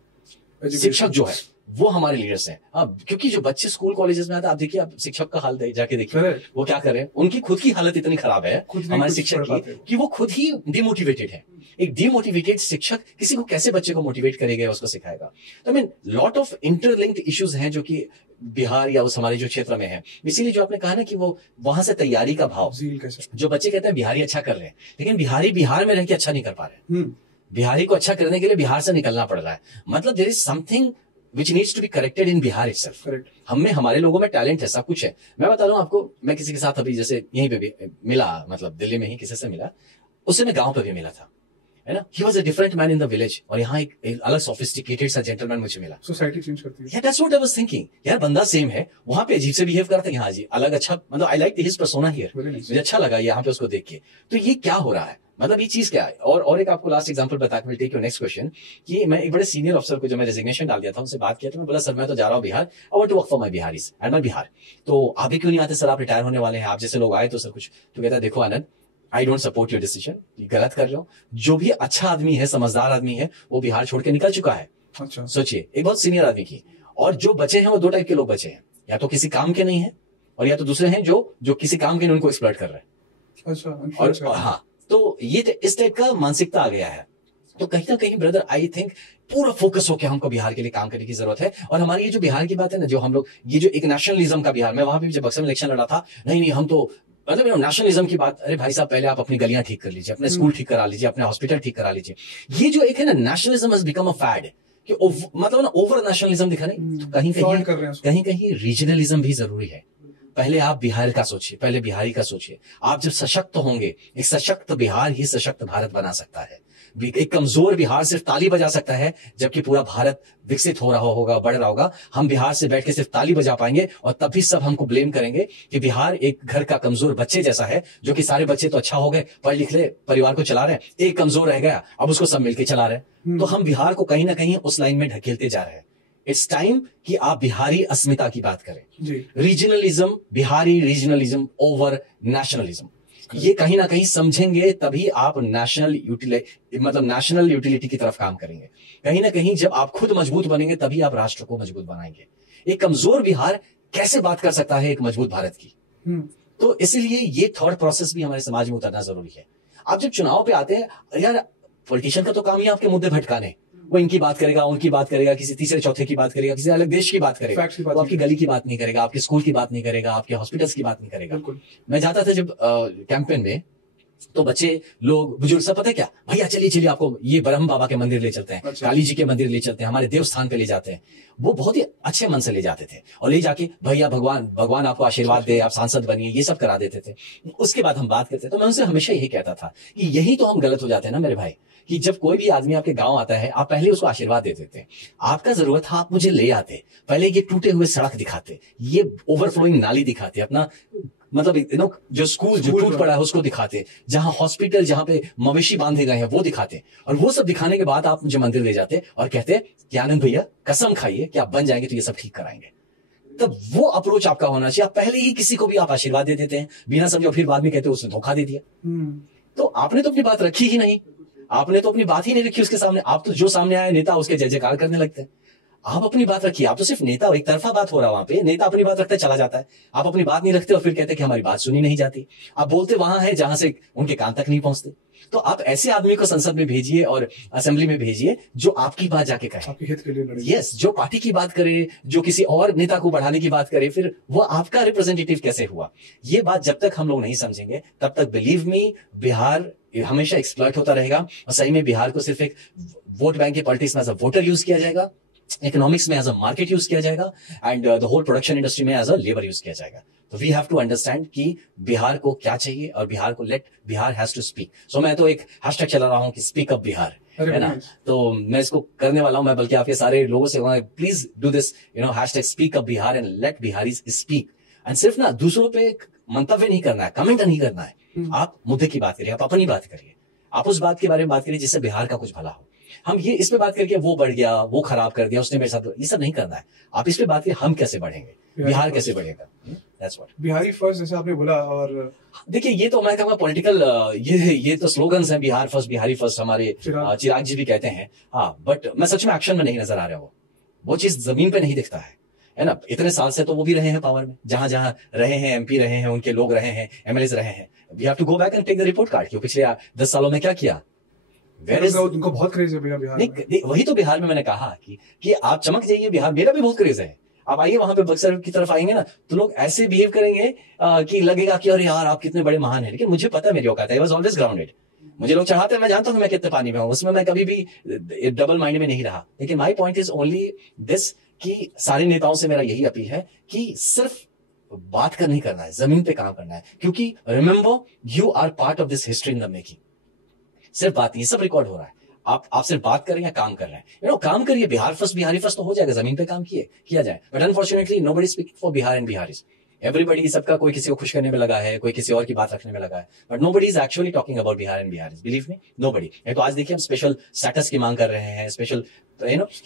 शिक्षक जो है वो हमारे लीडर्स हैं। अब क्योंकि जो बच्चे स्कूल कॉलेजेस में आते हैं, आप देखिए, आप शिक्षक का हाल जाके देखिए वो क्या कर रहे हैं, उनकी खुद की हालत इतनी खराब है हमारे शिक्षक की कि वो खुद ही डिमोटिवेटेड है। एक डिमोटिवेटेड शिक्षक किसी को कैसे बच्चे को मोटिवेट करेगा, उसको सिखाएगा। तो I mean lot of interlinked issues हैं जो कि बिहार या उस हमारे जो क्षेत्र में है। इसीलिए जो आपने कहा ना कि वो वहां से तैयारी का भाव, जो बच्चे कहते हैं बिहारी अच्छा कर रहे हैं, लेकिन बिहारी बिहार में रह के अच्छा नहीं कर पा रहे। बिहारी को अच्छा करने के लिए बिहार से निकलना पड़ रहा है। मतलब there is something which needs to be corrected in Bihar itself। हमें, हमारे लोगों में टैलेंट है, सब कुछ है। मैं बता रहा हूँ आपको, मैं किसी के साथ अभी जैसे यहीं पे भी मिला, मतलब दिल्ली में ही किसी से मिला, उससे मैं गांव पे भी मिला था, है ना। He was a different man in the village, और यहाँ एक अलग सोफिस्टिकेटेड सा जेंटलमैन मुझे मिला। सोसाइटी चेंज करती है। Yeah, that's what I was thinking। यार बंदा सेम है, वहां पे अजीब से बिहेव करते हैं, यहाँ जी अलग, अच्छा, मतलब I like his persona here, मुझे अच्छा लगा यहाँ पे उसको देख के। तो ये क्या हो रहा है, मतलब ये चीज क्या है। और एक आपको लास्ट एग्जांपल बता के टेक योर नेक्स्ट क्वेश्चन, कि मैं एक बड़े सीनियर अफसर को, जो मैं रेजिग्नेशन डाल दिया था, उनसे बात किया, तो मैं बोला सर मैं तो जा रहा हूँ Bihar, I want to work for my Biharis and my Bihar, तो आप भी क्यों नहीं आते सर, आप रिटायर होने वाले हैं, आप जैसे लोग आए तो सर कुछ। तो कहता है देखो Anand, I don't support your decision, गलत कर रहे हो। जो भी अच्छा आदमी है, समझदार आदमी है, वो बिहार छोड़ के निकल चुका है। अच्छा, सोचिए, एक बहुत सीनियर आदमी की। और जो बचे हैं वो दो टाइप के लोग बचे हैं, या तो किसी काम के नहीं है, और या तो दूसरे हैं जो किसी काम के नहीं, उनको एक्सप्लॉइट कर रहे हैं। अच्छा, और हाँ, तो ये इस टाइप का मानसिकता आ गया है। तो कहीं ना कहीं ब्रदर, आई थिंक पूरा फोकस होकर हमको बिहार के लिए काम करने की जरूरत है। और हमारी ये जो बिहार की बात है ना, जो हम लोग, ये जो एक नेशनलिज्म का बिहार, मैं वहां भी जब बक्सर में इलेक्शन लड़ा था, नहीं हम तो मतलब नेशनलिज्म की बात, अरे भाई साहब पहले आप अपनी गलियां ठीक कर लीजिए, अपने स्कूल ठीक करा लीजिए, अपने हॉस्पिटल ठीक करा लीजिए। ये जो एक है ना, nationalism has become a fad, कि मतलब ना ओवर नेशनलिज्म दिखा नहीं, तो कहीं कहीं रीजनलिज्म भी जरूरी है। पहले आप बिहार का सोचिए, पहले बिहारी का सोचिए। आप जब सशक्त होंगे, एक सशक्त बिहार ही सशक्त भारत बना सकता है। एक कमजोर बिहार सिर्फ ताली बजा सकता है, जबकि पूरा भारत विकसित हो रहा होगा, बढ़ रहा होगा। हम बिहार से बैठ के सिर्फ ताली बजा पाएंगे, और तब भी सब हमको ब्लेम करेंगे कि बिहार एक घर का कमजोर बच्चे जैसा है, जो कि सारे बच्चे तो अच्छा हो गए, पढ़ लिख ले, परिवार को चला रहे हैं, एक कमजोर रह गया, अब उसको सब मिलकर चला रहे हैं। तो हम बिहार को कहीं ना कहीं उस लाइन में ढकेलते जा रहे हैं। इट्स टाइम कि आप बिहारी अस्मिता की बात करें। Regionalism, Bihari regionalism over nationalism, ये कहीं ना कहीं समझेंगे तभी आप नेशनल यूटिलिटी की तरफ काम करेंगे। कहीं ना कहीं जब आप खुद मजबूत बनेंगे, तभी आप राष्ट्र को मजबूत बनाएंगे। एक कमजोर बिहार कैसे बात कर सकता है एक मजबूत भारत की? तो इसीलिए ये थॉट प्रोसेस भी हमारे समाज में उतरना जरूरी है। आप जब चुनाव पे आते हैं, यार पॉलिटिशियन का तो काम ही आपके मुद्दे भटकाने, वो इनकी बात करेगा, उनकी बात करेगा, किसी तीसरे चौथे की बात करेगा, किसी अलग देश की बात करेगा, वो आपकी गली की बात नहीं करेगा, आपके स्कूल की बात नहीं करेगा, आपके हॉस्पिटल्स की बात नहीं करेगा। मैं जाता था जब कैंपेन में, तो बच्चे लोग बुजुर्ग सब पता है क्या, भैया चलिए चलिए आपको ये ब्रह्म बाबा के मंदिर ले चलते हैं, अच्छा। काली जी के मंदिर ले चलते हैं, हमारे देवस्थान पे ले जाते हैं। वो बहुत ही अच्छे मन से ले जाते थे और ले जाके भैया भगवान आपको आशीर्वाद दे, आप सांसद बनिए, ये सब करा देते थे। उसके बाद हम बात करते, तो मैं उनसे हमेशा यही कहता था कि यही तो हम गलत हो जाते हैं ना मेरे भाई, कि जब कोई भी आदमी आपके गांव आता है आप पहले उसको आशीर्वाद दे देते। आपका जरूरत था आप मुझे ले आते, पहले ये टूटे हुए सड़क दिखाते, ये ओवरफ्लोइंग नाली दिखाते, अपना मतलब जो स्कूल जो टूट पड़ा है उसको दिखाते, जहां हॉस्पिटल जहां पे मवेशी बांधे गए हैं वो दिखाते, और वो सब दिखाने के बाद आप मुझे मंदिर ले जाते और कहते कि आनंद भैया कसम खाइए कि आप बन जाएंगे तो ये सब ठीक कराएंगे। तब वो अप्रोच आपका होना चाहिए। आप पहले ही किसी को भी आप आशीर्वाद दे देते हैं बिना समझे, फिर बाद में कहते उसने धोखा दे दिया। तो आपने तो अपनी बात रखी ही नहीं, आपने तो अपनी बात ही नहीं रखी उसके सामने। आप तो जो सामने आए नेता उसके जय जयकार करने लगते हैं। आप अपनी बात रखिए। आप तो सिर्फ नेता, एक तरफा बात हो रहा है वहां पे, नेता अपनी बात रखते चला जाता है, आप अपनी बात नहीं रखते और फिर कहते कि हमारी बात सुनी नहीं जाती। आप बोलते वहां है जहां से उनके कान तक नहीं पहुंचते। तो आप ऐसे आदमी को संसद में भेजिए और असेंबली में भेजिए जो आपकी बात जाके कहे, आपके हित के लिए लड़े। यस, जो पार्टी की बात करे, जो किसी और नेता को बढ़ाने की बात करे, फिर वो आपका रिप्रेजेंटेटिव कैसे हुआ? ये बात जब तक हम लोग नहीं समझेंगे तब तक बिलीव मी बिहार हमेशा एक्सप्लॉइट होता रहेगा। और सही में बिहार को सिर्फ एक वोट बैंक की पॉलिटिक्स में एज अ वोटर यूज किया जाएगा, इकोनॉमिक्स में एज अ मार्केट यूज किया जाएगा, and the whole production industry में एज अ लेबर यूज किया जाएगा। तो वी हैव टू अंडरस्टैंड कि बिहार को क्या चाहिए और बिहार को let Bihar has to speak. So मैं तो एक हैशटैग चला रहा हूं कि स्पीक अप बिहार, है ना। तो मैं इसको करने वाला हूं, मैं बल्कि आपके सारे लोगों से कहूंगा please do this, hashtag speak up Bihar and let Bihari's speak. And सिर्फ ना दूसरों पे मंतव्य नहीं करना है, कमेंट नहीं करना है, आप मुद्दे की बात करिए, आप अपनी बात करिए, आप उस बात के बारे में बात करिए जिससे बिहार का कुछ भला हो। हम ये इस पे बात करके वो बढ़ गया, वो खराब कर दिया, उसने मेरे साथ, ये सब नहीं करना है। आप इस पे बात करिए हम कैसे बढ़ेंगे, बिहार कैसे बढ़ेगा। That's what. बिहारी फर्स्ट जैसे आपने बोला। और देखिए ये तो मैं कहूँगा पॉलिटिकल, ये तो स्लोगन्स हैं, बिहार फर्स्ट बिहारी फर्स्ट, हमारे चिराग जी भी कहते हैं। हाँ, बट मैं सच में एक्शन में नहीं नजर आ रहा, वो चीज जमीन पे नहीं दिखता है ना। इतने साल से तो वो भी रहे हैं पावर में, जहां जहां रहे हैं, एमपी रहे हैं, उनके लोग रहे हैं, एमएलए रहे हैं। We have to go back and take the report card कि पिछले 10 सालों में क्या किया। उनको बहुत क्रेज है भैया बिहार में। वही तो बिहार में मैंने कहा कि आप चमक जाइए, बिहार मेरा भी बहुत क्रेज है। आप आइए वहां पे बक्सर की तरफ आएंगे ना तो लोग ऐसे बिहेव करेंगे कि लगेगा कि अरे यार आप कितने बड़े महान हैं। लेकिन मुझे पता है मेरी औकात है, आई वाज ऑलवेज ग्राउंडेड। मुझे लोग चढ़ाते हैं, मैं जानता हूं मैं कितने पानी में हूं, उसमें मैं कभी भी डबल माइंड में नहीं रहा। लेकिन my point is only this कि सारे नेताओं से मेरा यही अपील है कि सिर्फ बात कर नहीं करना है, जमीन पे काम करना है। क्योंकि remember you are part of this history in the making. सिर्फ बात, ये सब रिकॉर्ड हो रहा है, आप सिर्फ बात कर रहे हैं, काम कर रहे हैं। काम करिए, बिहार फर्स्ट बिहारी फर्स्ट तो हो जाएगा, जमीन पे काम किया जाए। But unfortunately nobody speaking for Bihar and Bihari's. Everybody, सबका कोई किसी को खुश करने में लगा है, कोई किसी और की बात रखने में लगा है, but nobody is actually talking about Bihar and Bihari's. Believe me, nobody. तो आज देखिए हम स्पेशल स्टेटस की मांग कर रहे हैं, स्पेशल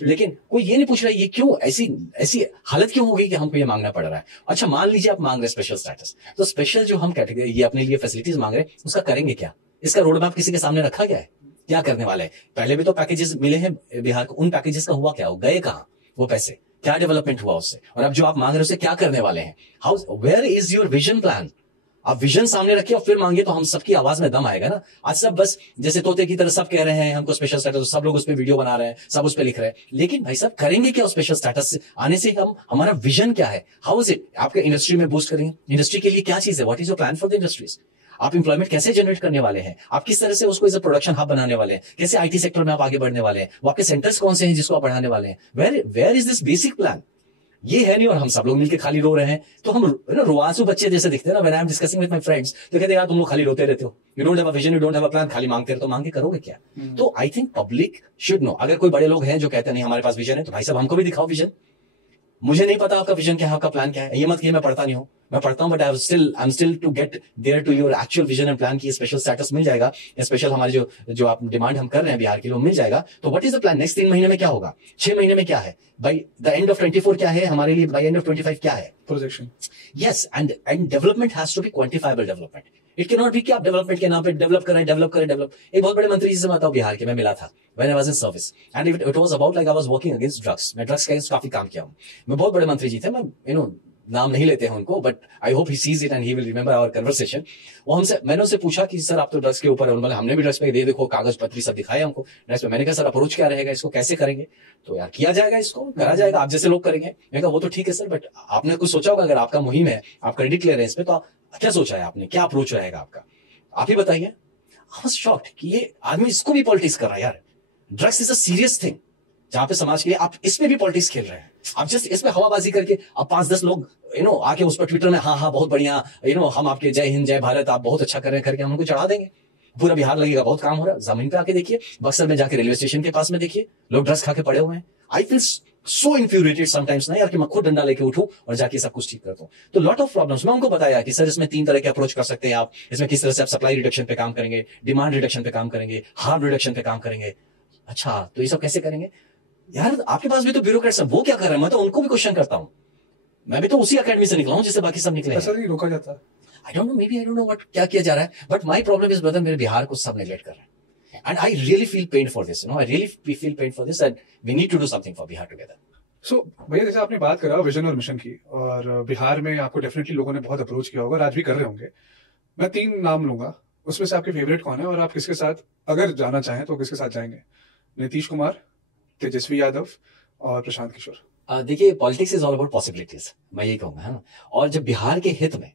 लेकिन कोई ये नहीं पूछ रहा है ये क्यों ऐसी हालत क्यों हो गई कि हमको ये मांगना पड़ रहा है। अच्छा मान लीजिए आप मांग रहे हैं स्पेशल स्टेटस, तो स्पेशल जो हम कैटेगरी ये अपने लिए फैसिलिटीज मांग रहे हैं उसका करेंगे क्या? इसका रोड मैप किसी के सामने रखा गया है? क्या करने वाले हैं? पहले भी तो पैकेजेस मिले हैं बिहार को, उन पैकेजेस का हुआ क्या? हो गए कहां वो पैसे? क्या डेवलपमेंट हुआ उससे? और अब जो आप मांग रहे हो उससे क्या करने वाले हैं? How, where is your vision plan? आप विजन सामने रखिए और फिर मांगिए, तो हम सबकी आवाज में दम आएगा ना। आज सब बस जैसे तोते की तरह सब कह रहे हैं हमको स्पेशल स्टेटस, सब लोग उस पर वीडियो बना रहे हैं, सब उस पर लिख रहे हैं, लेकिन भाई साहब करेंगे क्या स्पेशल स्टेटस आने से? हमारा विजन क्या है? How is it? आपके इंडस्ट्री में बूस्ट करेंगे, इंडस्ट्री के लिए क्या चीज है? What is your plan for the industries? आप एम्प्लॉयमेंट कैसे जनरेट करने वाले हैं? आप किस तरह से उसको एज अ प्रोडक्शन हब बनाने वाले हैं? कैसे आईटी सेक्टर में आप आगे बढ़ने वाले हैं? वो आपके सेंटर्स कौन से हैं जिसको आप बढ़ाने वाले हैं? Where is this basic plan? ये है नहीं, और हम सब लोग मिलकर खाली रो रहे हैं। तो हम रोआंसू बच्चे जैसे दिखते हैं ना। When I am discussing with my friends तो कहते हैं यार तुम लोग खाली रोते रहते हो, you don't have a vision, you don't have a plan, खाली मांगते रहो। तो मांग के करोगे क्या? तो I think public should know. अगर कोई बड़े लोग हैं जो कहते हैं नहीं हमारे पास विजन है, तो भाई साहब हमको भी दिखाओ विजन। मुझे नहीं पता आपका विजन क्या है, आपका प्लान क्या है। ये मत कहिए मैं पढ़ता नहीं हूं, मैं पढ़ता हूं, but I am still to get there to your actual vision and plan की स्पेशल स्टेटस मिल जाएगा, स्पेशल हमारे जो आप डिमांड हम कर रहे हैं बिहार के लिए मिल जाएगा। तो what is the plan? Next 3 महीने में क्या होगा? 6 महीने में क्या है? बाय द एंड ऑफ 24 क्या है हमारे लिए? बाय एंड ऑफ 25 क्या है projection? Yes, and development has to be quantifiable development. It can not be कि आप डेवलपमेंट के नाम पे डेवलप करें। एक बहुत बड़े मंत्री जी से मैं बताऊं बिहार के, मैं मिला था when I was in service, and it was about like I was working against drugs. मैं ड्रग्स के अगेंस्ट काफी काम किया हूं। मैं बहुत बड़े मंत्री जी थे, मैं नाम नहीं लेते हैं उनको, but I hope he sees it and he will remember our conversation. मैंने उससे पूछा कि सर आप तो ड्रग्स के ऊपर है, उन्होंने हमने भी ड्रग्स पे दे देखो कागज पत्री सब दिखाया हमको ड्रग्स पे। मैंने कहा सर अप्रोच क्या रहेगा, इसको कैसे करेंगे? तो यार किया जाएगा, इसको करा जाएगा, आप जैसे लोग करेंगे। मैंने कहा वो तो ठीक है सर, बट आपने कुछ सोचा होगा, अगर आपका मुहिम है, आप क्रेडिट ले रहे हैं इस पे, तो क्या सोचा है आपने, क्या अप्रोच रहेगा आपका? आप ही बताइए। आई वाज शॉक्ड कि ये आदमी इसको भी पॉलिटिक्स कर रहा है यार। Drugs is a serious thing, जहां पे समाज के लिए आप इसमें भी पॉलिटिक्स खेल रहे हैं। आप जस्ट इसमें हवाबाजी करके अब 5-10 लोग आके उस पर ट्विटर में हाँ बहुत बढ़िया, हम आपके जय हिंद जय भारत, आप बहुत अच्छा कर रहे हैं करके हम उनको चढ़ा देंगे। पूरा बिहार लगेगा बहुत काम हो रहा है। जमीन पे आके देखिए, बक्सर में जाके रेलवे स्टेशन के पास में देखिए, लोग ड्रग्स खा के पड़े हुए हैं। I feel so infuriated sometimes ना यार, कि मैं खुद डंडा लेके उठूं और जाके सब कुछ ठीक करता हूं। तो लॉट ऑफ प्रॉब्लम्स मैं उनको बताया कि सर इसमें 3 तरह के अप्रोच कर सकते हैं आप। इसमें किस तरह से आप सप्लाई रिडक्शन पे काम करेंगे, डिमांड रिडक्शन पे काम करेंगे, हार्म रिडक्शन पे काम करेंगे। अच्छा तो ये सब कैसे करेंगे यार? आपके पास भी तो ब्यूरोक्रेट्स हैं, वो क्या कर रहे हैं? मैं तो उनको भी क्वेश्चन करता हूं। मैं भी तो उसी अकेडमी से निकला हूं जिससे बाकी सब निकले हैं। ऐसा नहीं रोका जाता। I don't know, maybe I don't know what क्या किया जा रहा है, but my problem is brother, मेरे बिहार को सब नेग्लेक्ट कर रहे हैं। And I really feel pain for this, I really feel pain for this, and we need to do something for Bihar together. So भैया, जैसे आपने बात करा विजन और मिशन की, और बिहार में आपको डेफिनेटली लोगों ने बहुत अप्रोच किया होगा और आज भी कर रहे होंगे। मैं 3 नाम लूंगा, उसमें से आपके फेवरेट कौन है और आप किसके साथ अगर जाना चाहें तो किसके साथ जाएंगे? नीतीश कुमार, तेजस्वी यादव और प्रशांत किशोर। देखिए, politics is all about possibilities, मैं यही कहूंगा, है ना। और जब बिहार के हित में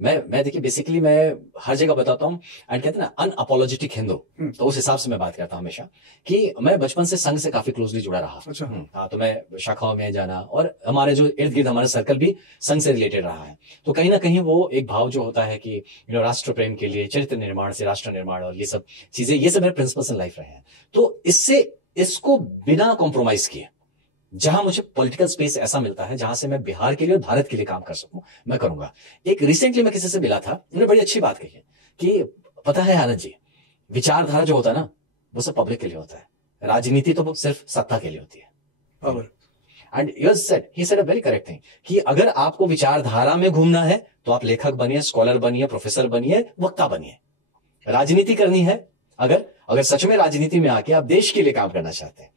मैं देखिए बेसिकली मैं हर जगह बताता हूँ, एंड कहते हैं ना अनअपोलोजेटिक हिंदू, तो उस हिसाब से मैं बात करता हूँ हमेशा कि मैं बचपन से संघ से काफी क्लोजली जुड़ा रहा। अच्छा। हाँ, तो मैं शाखाओं में जाना, और हमारे जो इर्द गिर्द हमारा सर्कल भी संघ से रिलेटेड रहा है। तो कहीं ना कहीं वो एक भाव जो होता है कि राष्ट्र प्रेम के लिए, चरित्र निर्माण से राष्ट्र निर्माण, और ये सब चीजें, ये सब मेरे प्रिंसिपल्स इन लाइफ रहे हैं। तो इसको बिना कॉम्प्रोमाइज किए, जहां मुझे पॉलिटिकल स्पेस ऐसा मिलता है जहां से मैं बिहार के लिए और भारत के लिए काम कर सकूं, मैं करूंगा। एक रिसेंटली मैं किसी से मिला था, उन्होंने बड़ी अच्छी बात कही है कि पता है आनंद जी, विचारधारा जो होता है ना, वो सब पब्लिक के लिए होता है, राजनीति तो वो सिर्फ सत्ता के लिए होती है। And he said a very correct thing कि अगर आपको विचारधारा में घूमना है तो आप लेखक बनिए, स्कॉलर बनिए, प्रोफेसर बनिए, वक्ता बनिए। राजनीति करनी है, अगर सच में राजनीति में आके आप देश के लिए काम करना चाहते हैं,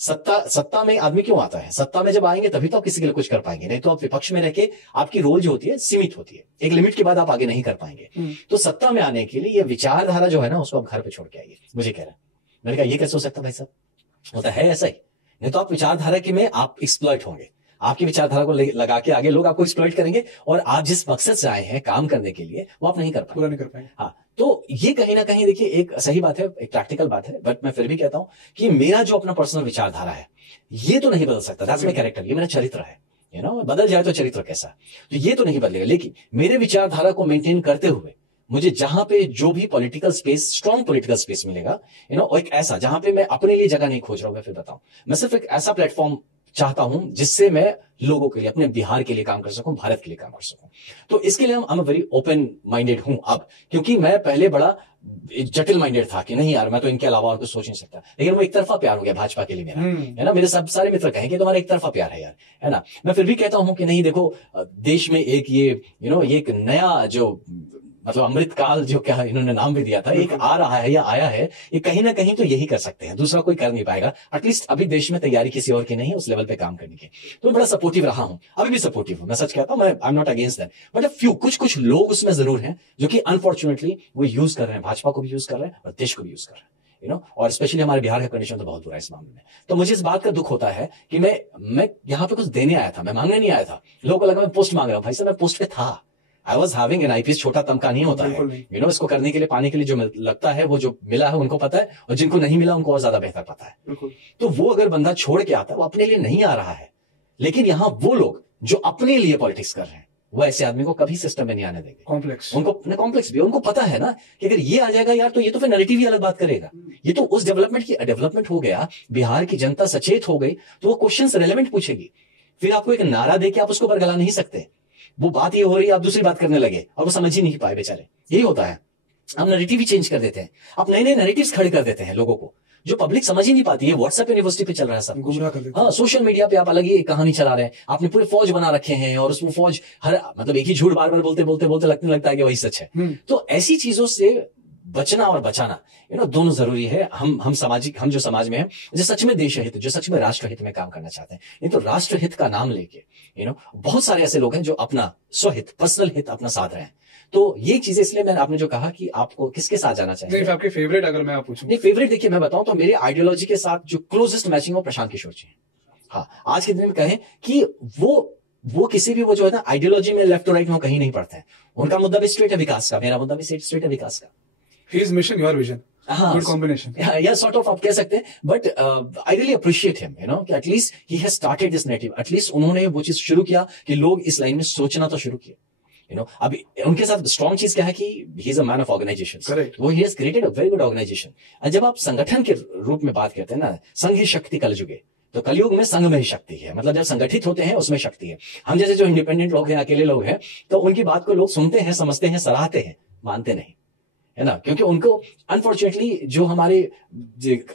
सत्ता में आदमी क्यों आता है? सत्ता में जब आएंगे तभी तो आप किसी के लिए कुछ कर पाएंगे, नहीं तो आप विपक्ष में रहकर आपकी रोल जो होती है सीमित होती है, एक लिमिट के बाद आप आगे नहीं कर पाएंगे। तो सत्ता में आने के लिए ये विचारधारा जो है ना, उसको आप घर पे छोड़ के आइए, मुझे कह रहा है। मैंने कहा ये कैसे हो सकता भाई साहब? होता है ऐसा ही, नहीं तो आप विचारधारा के में आप एक्सप्लॉइट होंगे, आपकी विचारधारा को लगा के आगे लोग आपको एक्सप्लॉइट करेंगे, और आप जिस मकसद से आए हैं काम करने के लिए, वो आप नहीं कर पाएंगे, पूरा नहीं कर पाएंगे। हाँ, तो ये कहीं ना कहीं देखिए एक सही बात है, एक प्रैक्टिकल बात है, बट मैं फिर भी कहता हूं कि मेरा जो अपना पर्सनल विचारधारा है, ये तो नहीं बदल सकता। दैट्स माय कैरेक्टर, ये मेरा चरित्र है, बदल जाए तो चरित्र कैसा, तो ये तो नहीं बदलेगा। लेकिन मेरे विचारधारा को मेंटेन करते हुए मुझे जहां पे जो भी political space, strong political space मिलेगा, एक ऐसा जहां पे मैं अपने लिए जगह नहीं खोज रहा हूं, मैं फिर बताऊं, मैं सिर्फ एक ऐसा प्लेटफॉर्म चाहता हूं जिससे मैं लोगों के लिए, अपने बिहार के लिए काम कर सकूं, भारत के लिए काम कर सकूं। तो इसके लिए हम वेरी ओपन माइंडेड हूं अब, क्योंकि मैं पहले बड़ा जटिल माइंडेड था कि नहीं यार मैं तो इनके अलावा और कुछ सोच नहीं सकता, लेकिन वो एक तरफा प्यार हो गया भाजपा के लिए मेरा, है ना। मेरे सब सारे मित्र कहें कि तुम्हारा एक तरफा प्यार है यार, है ना। मैं फिर भी कहता हूं कि नहीं, देखो देश में एक ये ये एक नया जो मतलब अमृत काल जो क्या इन्होंने नाम भी दिया था, एक आ रहा है या आया है, ये कहीं ना कहीं तो यही कर सकते हैं, दूसरा कोई कर नहीं पाएगा। एटलीस्ट अभी देश में तैयारी किसी और की नहीं है उस लेवल पे काम करने की। तो मैं बड़ा सपोर्टिव रहा हूं, अभी भी सपोर्टिव हूं, मैं सच कहता हूं, मैं आई am not against that, but कुछ लोग उसमें जरूर हैं जो कि अनफॉर्चुनेटली वो यूज कर रहे हैं, भाजपा को भी यूज कर रहे हैं और देश को भी यूज कर रहे हैं, और स्पेशली हमारे बिहार का कंडीशन तो बहुत बुरा है इस मामले में। तो मुझे इस बात का दुख होता है कि मैं यहाँ पे कुछ देने आया था, मैं मांगने नहीं आया था। लोगों को लगा मैं पोस्ट मांग रहा हूँ, भाई साहब मैं पोस्ट पे था, I was having an IPS, छोटा तमका नहीं होता है, इसको करने के लिए, पाने के लिए जो लगता है, वो जो मिला है उनको पता है, और जिनको नहीं मिला उनको और ज्यादा बेहतर पता है। तो वो अगर बंदा छोड़ के आता है, वो अपने लिए नहीं आ रहा है, लेकिन यहाँ वो लोग जो अपने लिए पॉलिटिक्स कर रहे हैं, वो ऐसे आदमी को कभी सिस्टम में नहीं आने देंगे। कॉम्प्लेक्स भी उनको पता है ना कि अगर ये आ जाएगा यार, तो ये तो फिर नैरेटिव ही अलग बात करेगा। ये तो उस डेवलपमेंट हो गया, बिहार की जनता सचेत हो गई, तो वो क्वेश्चंस रेलेवेंट पूछेगी। फिर आपको एक नारा दे के आप उसको बरगला नहीं सकते। वो बात ये हो रही है, आप दूसरी बात करने लगे और वो समझ ही नहीं पाए बेचारे। यही होता है, हम नैरेटिव ही चेंज कर देते हैं, आप नए नए नैरेटिव्स खड़े कर देते हैं लोगों को, जो पब्लिक समझ ही नहीं पाती है। व्हाट्सएप यूनिवर्सिटी पे चल रहा है सब कुछ, हाँ, सोशल मीडिया पे आप अलग ही कहानी चला रहे हैं, आपने पूरे फौज बना रखे हैं, और उसमें फौज हर मतलब एक ही झूठ बार बार बोलते लगता है कि वही सच है। तो ऐसी चीजों से बचना और बचाना दोनों जरूरी है। हम जो समाज में है, जो सच में देश हित, जो सच में राष्ट्र हित में काम करना चाहते हैं, नहीं तो राष्ट्र हित का नाम लेके बहुत सारे ऐसे लोग हैं जो अपना स्वहित, पर्सनल हित अपना साध रहे हैं। तो ये चीजें, इसलिए मैंने आपने जो कहा कि आपको किसके साथ जाना चाहिए, आपके फेवरेट अगर मैं पूछूं, नहीं फेवरेट देखिए मैं बताऊं तो मेरे आइडियोलॉजी के साथ जो क्लोजेस्ट मैचिंग हो प्रशांत किशोर जी है। हाँ, आज के दिन में कहें कि वो किसी भी वो जो है ना आइडियोलॉजी में लेफ्ट और राइट में कहीं नहीं पड़ते हैं। उनका मुद्दा भी स्ट्रेट है विकास का, मेरा मुद्दा भी स्ट्रेट है विकास का। He is mission your vision, हाँ, गुड कॉम्बिनेशन। या सॉर्ट ऑफ आप कह सकते हैं, but I really appreciate him, you know, कि at least he has started this narrative, at least उन्होंने वो चीज शुरू किया कि लोग इस लाइन में सोचना तो शुरू किया, यू नो। अभी उनके साथ स्ट्रॉन्ग चीज क्या है कि he is a man of organisation, वो he has created a very good organisation. जब आप संगठन के रूप में बात करते हैं ना, संघ ही शक्ति कलयुगे, तो कलयुग में संघ में ही शक्ति है, मतलब जब संगठित होते हैं उसमें शक्ति है। हम जैसे जो इंडिपेंडेंट लोग हैं, अकेले लोग हैं, तो उनकी बात को लोग सुनते हैं, समझते हैं, सराहते हैं, मानते नहीं, है ना, क्योंकि उनको अनफॉर्चुनेटली जो हमारे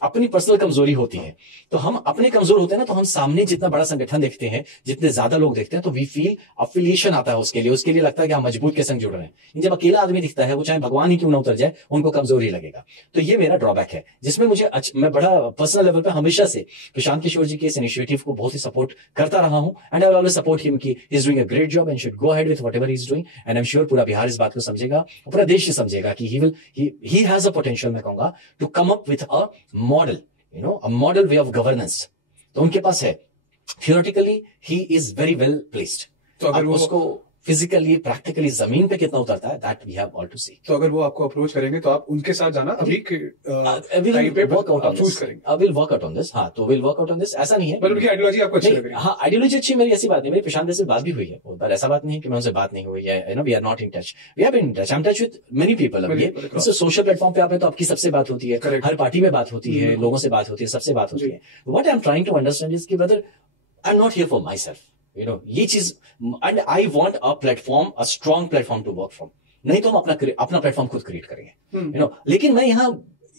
अपनी पर्सनल कमजोरी होती है, तो हम अपने कमजोर होते हैं ना, तो हम सामने जितना बड़ा संगठन देखते हैं, जितने ज्यादा लोग देखते हैं, तो वी फील अफिलिएशन आता है उसके लिए लगता है कि हम मजबूत के संग जुड़ रहे हैं। जब अकेला आदमी दिखता है, वो चाहे भगवान ही क्यों ना उतर जाए, उनको कमजोर ही लगेगा। तो ये मेरा ड्रॉबैक है, जिसमें मैं बड़ा पर्सनल लेवल पे हमेशा से प्रशांत किशोर जी के इस इनिशिएटिव को बहुत ही सपोर्ट करता रहा हूं, and I will always support him कि he is doing a great job and should go ahead with whatever he is doing, and I am sure पूरा बिहार इस बात को समझेगा, पूरा देश ही समझेगा कि he has a potential, मैं कहूंगा, to come up with a model, you know, a model way of governance। तो उनके पास है, theoretically he is very well placed। तो अगर वो उसको फिजिकली प्रैक्टिकली जमीन पे कितना उतरता है, that we have all to see. तो अगर वो आपको अप्रोच करेंगे तो आप उनके साथ जाना अभी वर्क आउट ऑन दिस। हाँ, तो will work out on this, ऐसा नहीं है, पर उनकी आइडियोलॉजी आपको अच्छी लग रही है। हाँ, आइडियोलॉजी अच्छी, मेरी ऐसी बात नहीं, मेरी प्रशांत से बात भी हुई है, पर ऐसा बात नहीं है कि मैं उनसे बात नहीं हुई है, you know, we are not in touch, we have been in touch, I am touch with many people. अब ये सोशल प्लेटफॉर्म पे आप हैं तो आपकी सबसे बात होती है, हर पार्टी में बात होती है, लोगों से बात होती है, सबसे बात होती है। What I am trying to understand is कि brother, I am not here for myself, you know, ये चीज, and I want a platform, a strong platform to work from। नहीं तो हम अपना प्लेटफॉर्म खुद क्रिएट करेंगे, you know। लेकिन मैं यहाँ,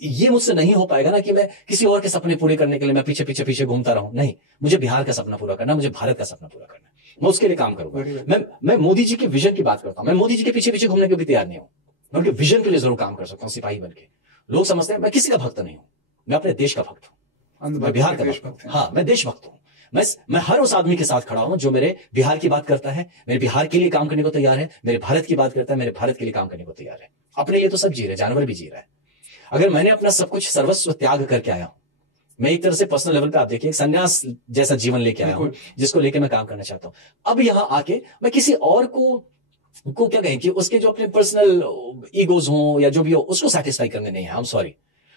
ये मुझसे नहीं हो पाएगा ना कि मैं किसी और के सपने पूरे करने के लिए मैं पीछे पीछे पीछे घूमता रहूं। नहीं, मुझे बिहार का सपना पूरा करना, मुझे भारत का सपना पूरा करना, मैं उसके लिए काम करूंगा। मैं मोदी जी के विजन की बात करता हूं, मैं मोदी जी के पीछे पीछे घूमने के भी तैयार नहीं हूं, मैं उनके विजन के लिए जरूर काम कर सकता हूँ, सिपाही बन के। लोग समझते हैं मैं किसी का भक्त नहीं हूं, मैं अपने देश का भक्त हूं, मैं बिहार का भक्त हूं। हाँ, मैं देशभक्त हूं। मैं हर उस आदमी के साथ खड़ा हूं जो मेरे बिहार की बात करता है, मेरे बिहार के लिए काम करने को तैयार है, मेरे भारत की बात करता है, मेरे भारत के लिए काम करने को तैयार है। अपने लिए तो सब जी रहे, जानवर भी जी रहा है। अगर मैंने अपना सब कुछ सर्वस्व त्याग करके आया हूं, मैं एक तरह से पर्सनल लेवल पे आप देखिए, एक संन्यास जैसा जीवन लेके आया हूं, जिसको लेके मैं काम करना चाहता हूं। अब यहां आके मैं किसी और को क्या कहें कि उसके जो अपने पर्सनल ईगोज हों या जो भी हो, उसको सेटिस्फाई करने नहीं है, आई एम सॉरी।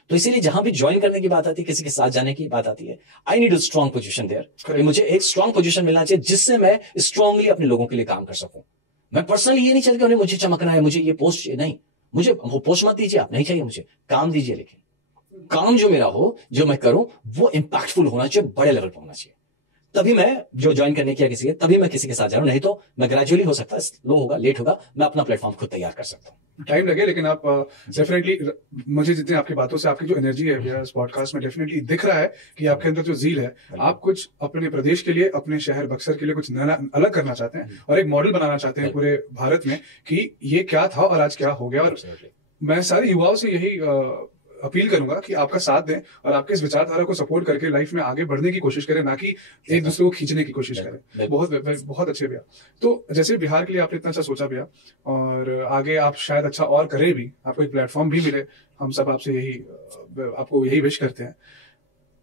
तो इसीलिए जहां भी ज्वाइन करने की बात आती है, किसी के साथ जाने की बात आती है, I need a strong position there. मुझे एक स्ट्रॉन्ग पोजीशन मिलना चाहिए जिससे मैं स्ट्रांगली अपने लोगों के लिए काम कर सकूं। मैं पर्सनली ये नहीं चाहिए कि उन्हें मुझे चमकना है, मुझे ये पोस्ट चाहिए, नहीं, मुझे वो पोस्ट मत दीजिए, आप नहीं चाहिए, मुझे काम दीजिए, लेकिन काम जो मेरा हो, जो मैं करूं, वो इंपैक्टफुल होना चाहिए, बड़े लेवल पर होना चाहिए। तभी मैं जो ज्वाइन करने किया किसी के, तभी मैं किसी के साथ जा रहा हूं, नहीं तो मैं ग्रेजुअली हो सकता है, स्लो होगा, लेट होगा, मैं अपना प्लेटफॉर्म खुद तैयार कर सकता हूं। टाइम लगे, लेकिन आप डेफिनेटली, मुझे जितनी आपकी बातों से आपकी जो एनर्जी है इस पॉडकास्ट में डेफिनेटली दिख रहा है कि आपके अंदर जो जील है, आप कुछ अपने प्रदेश के लिए, अपने शहर बक्सर के लिए कुछ नया अलग करना चाहते हैं और एक मॉडल बनाना चाहते हैं पूरे भारत में कि ये क्या था और आज क्या हो गया। और मैं सारे युवाओं से यही अपील करूंगा कि आपका साथ दें और आपके इस विचारधारा को सपोर्ट करके लाइफ में आगे बढ़ने की कोशिश करें, ना कि एक दूसरे को खींचने की कोशिश करें। बहुत अच्छे भैया। तो जैसे बिहार के लिए आपने इतना अच्छा सोचा भैया, और आगे आप शायद अच्छा और करें भी, आपको एक प्लेटफॉर्म भी मिले, हम सब आपसे आपको यही विश करते हैं।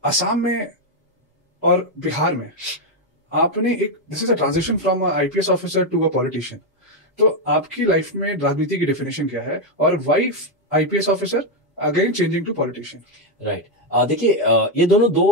असम में और बिहार में आपने this is a transition from IPS officer to a politician. तो आपकी लाइफ में राजनीति की डेफिनेशन क्या है, और why IPS officer again changing to politician? Right, देखिए, ये दोनों दो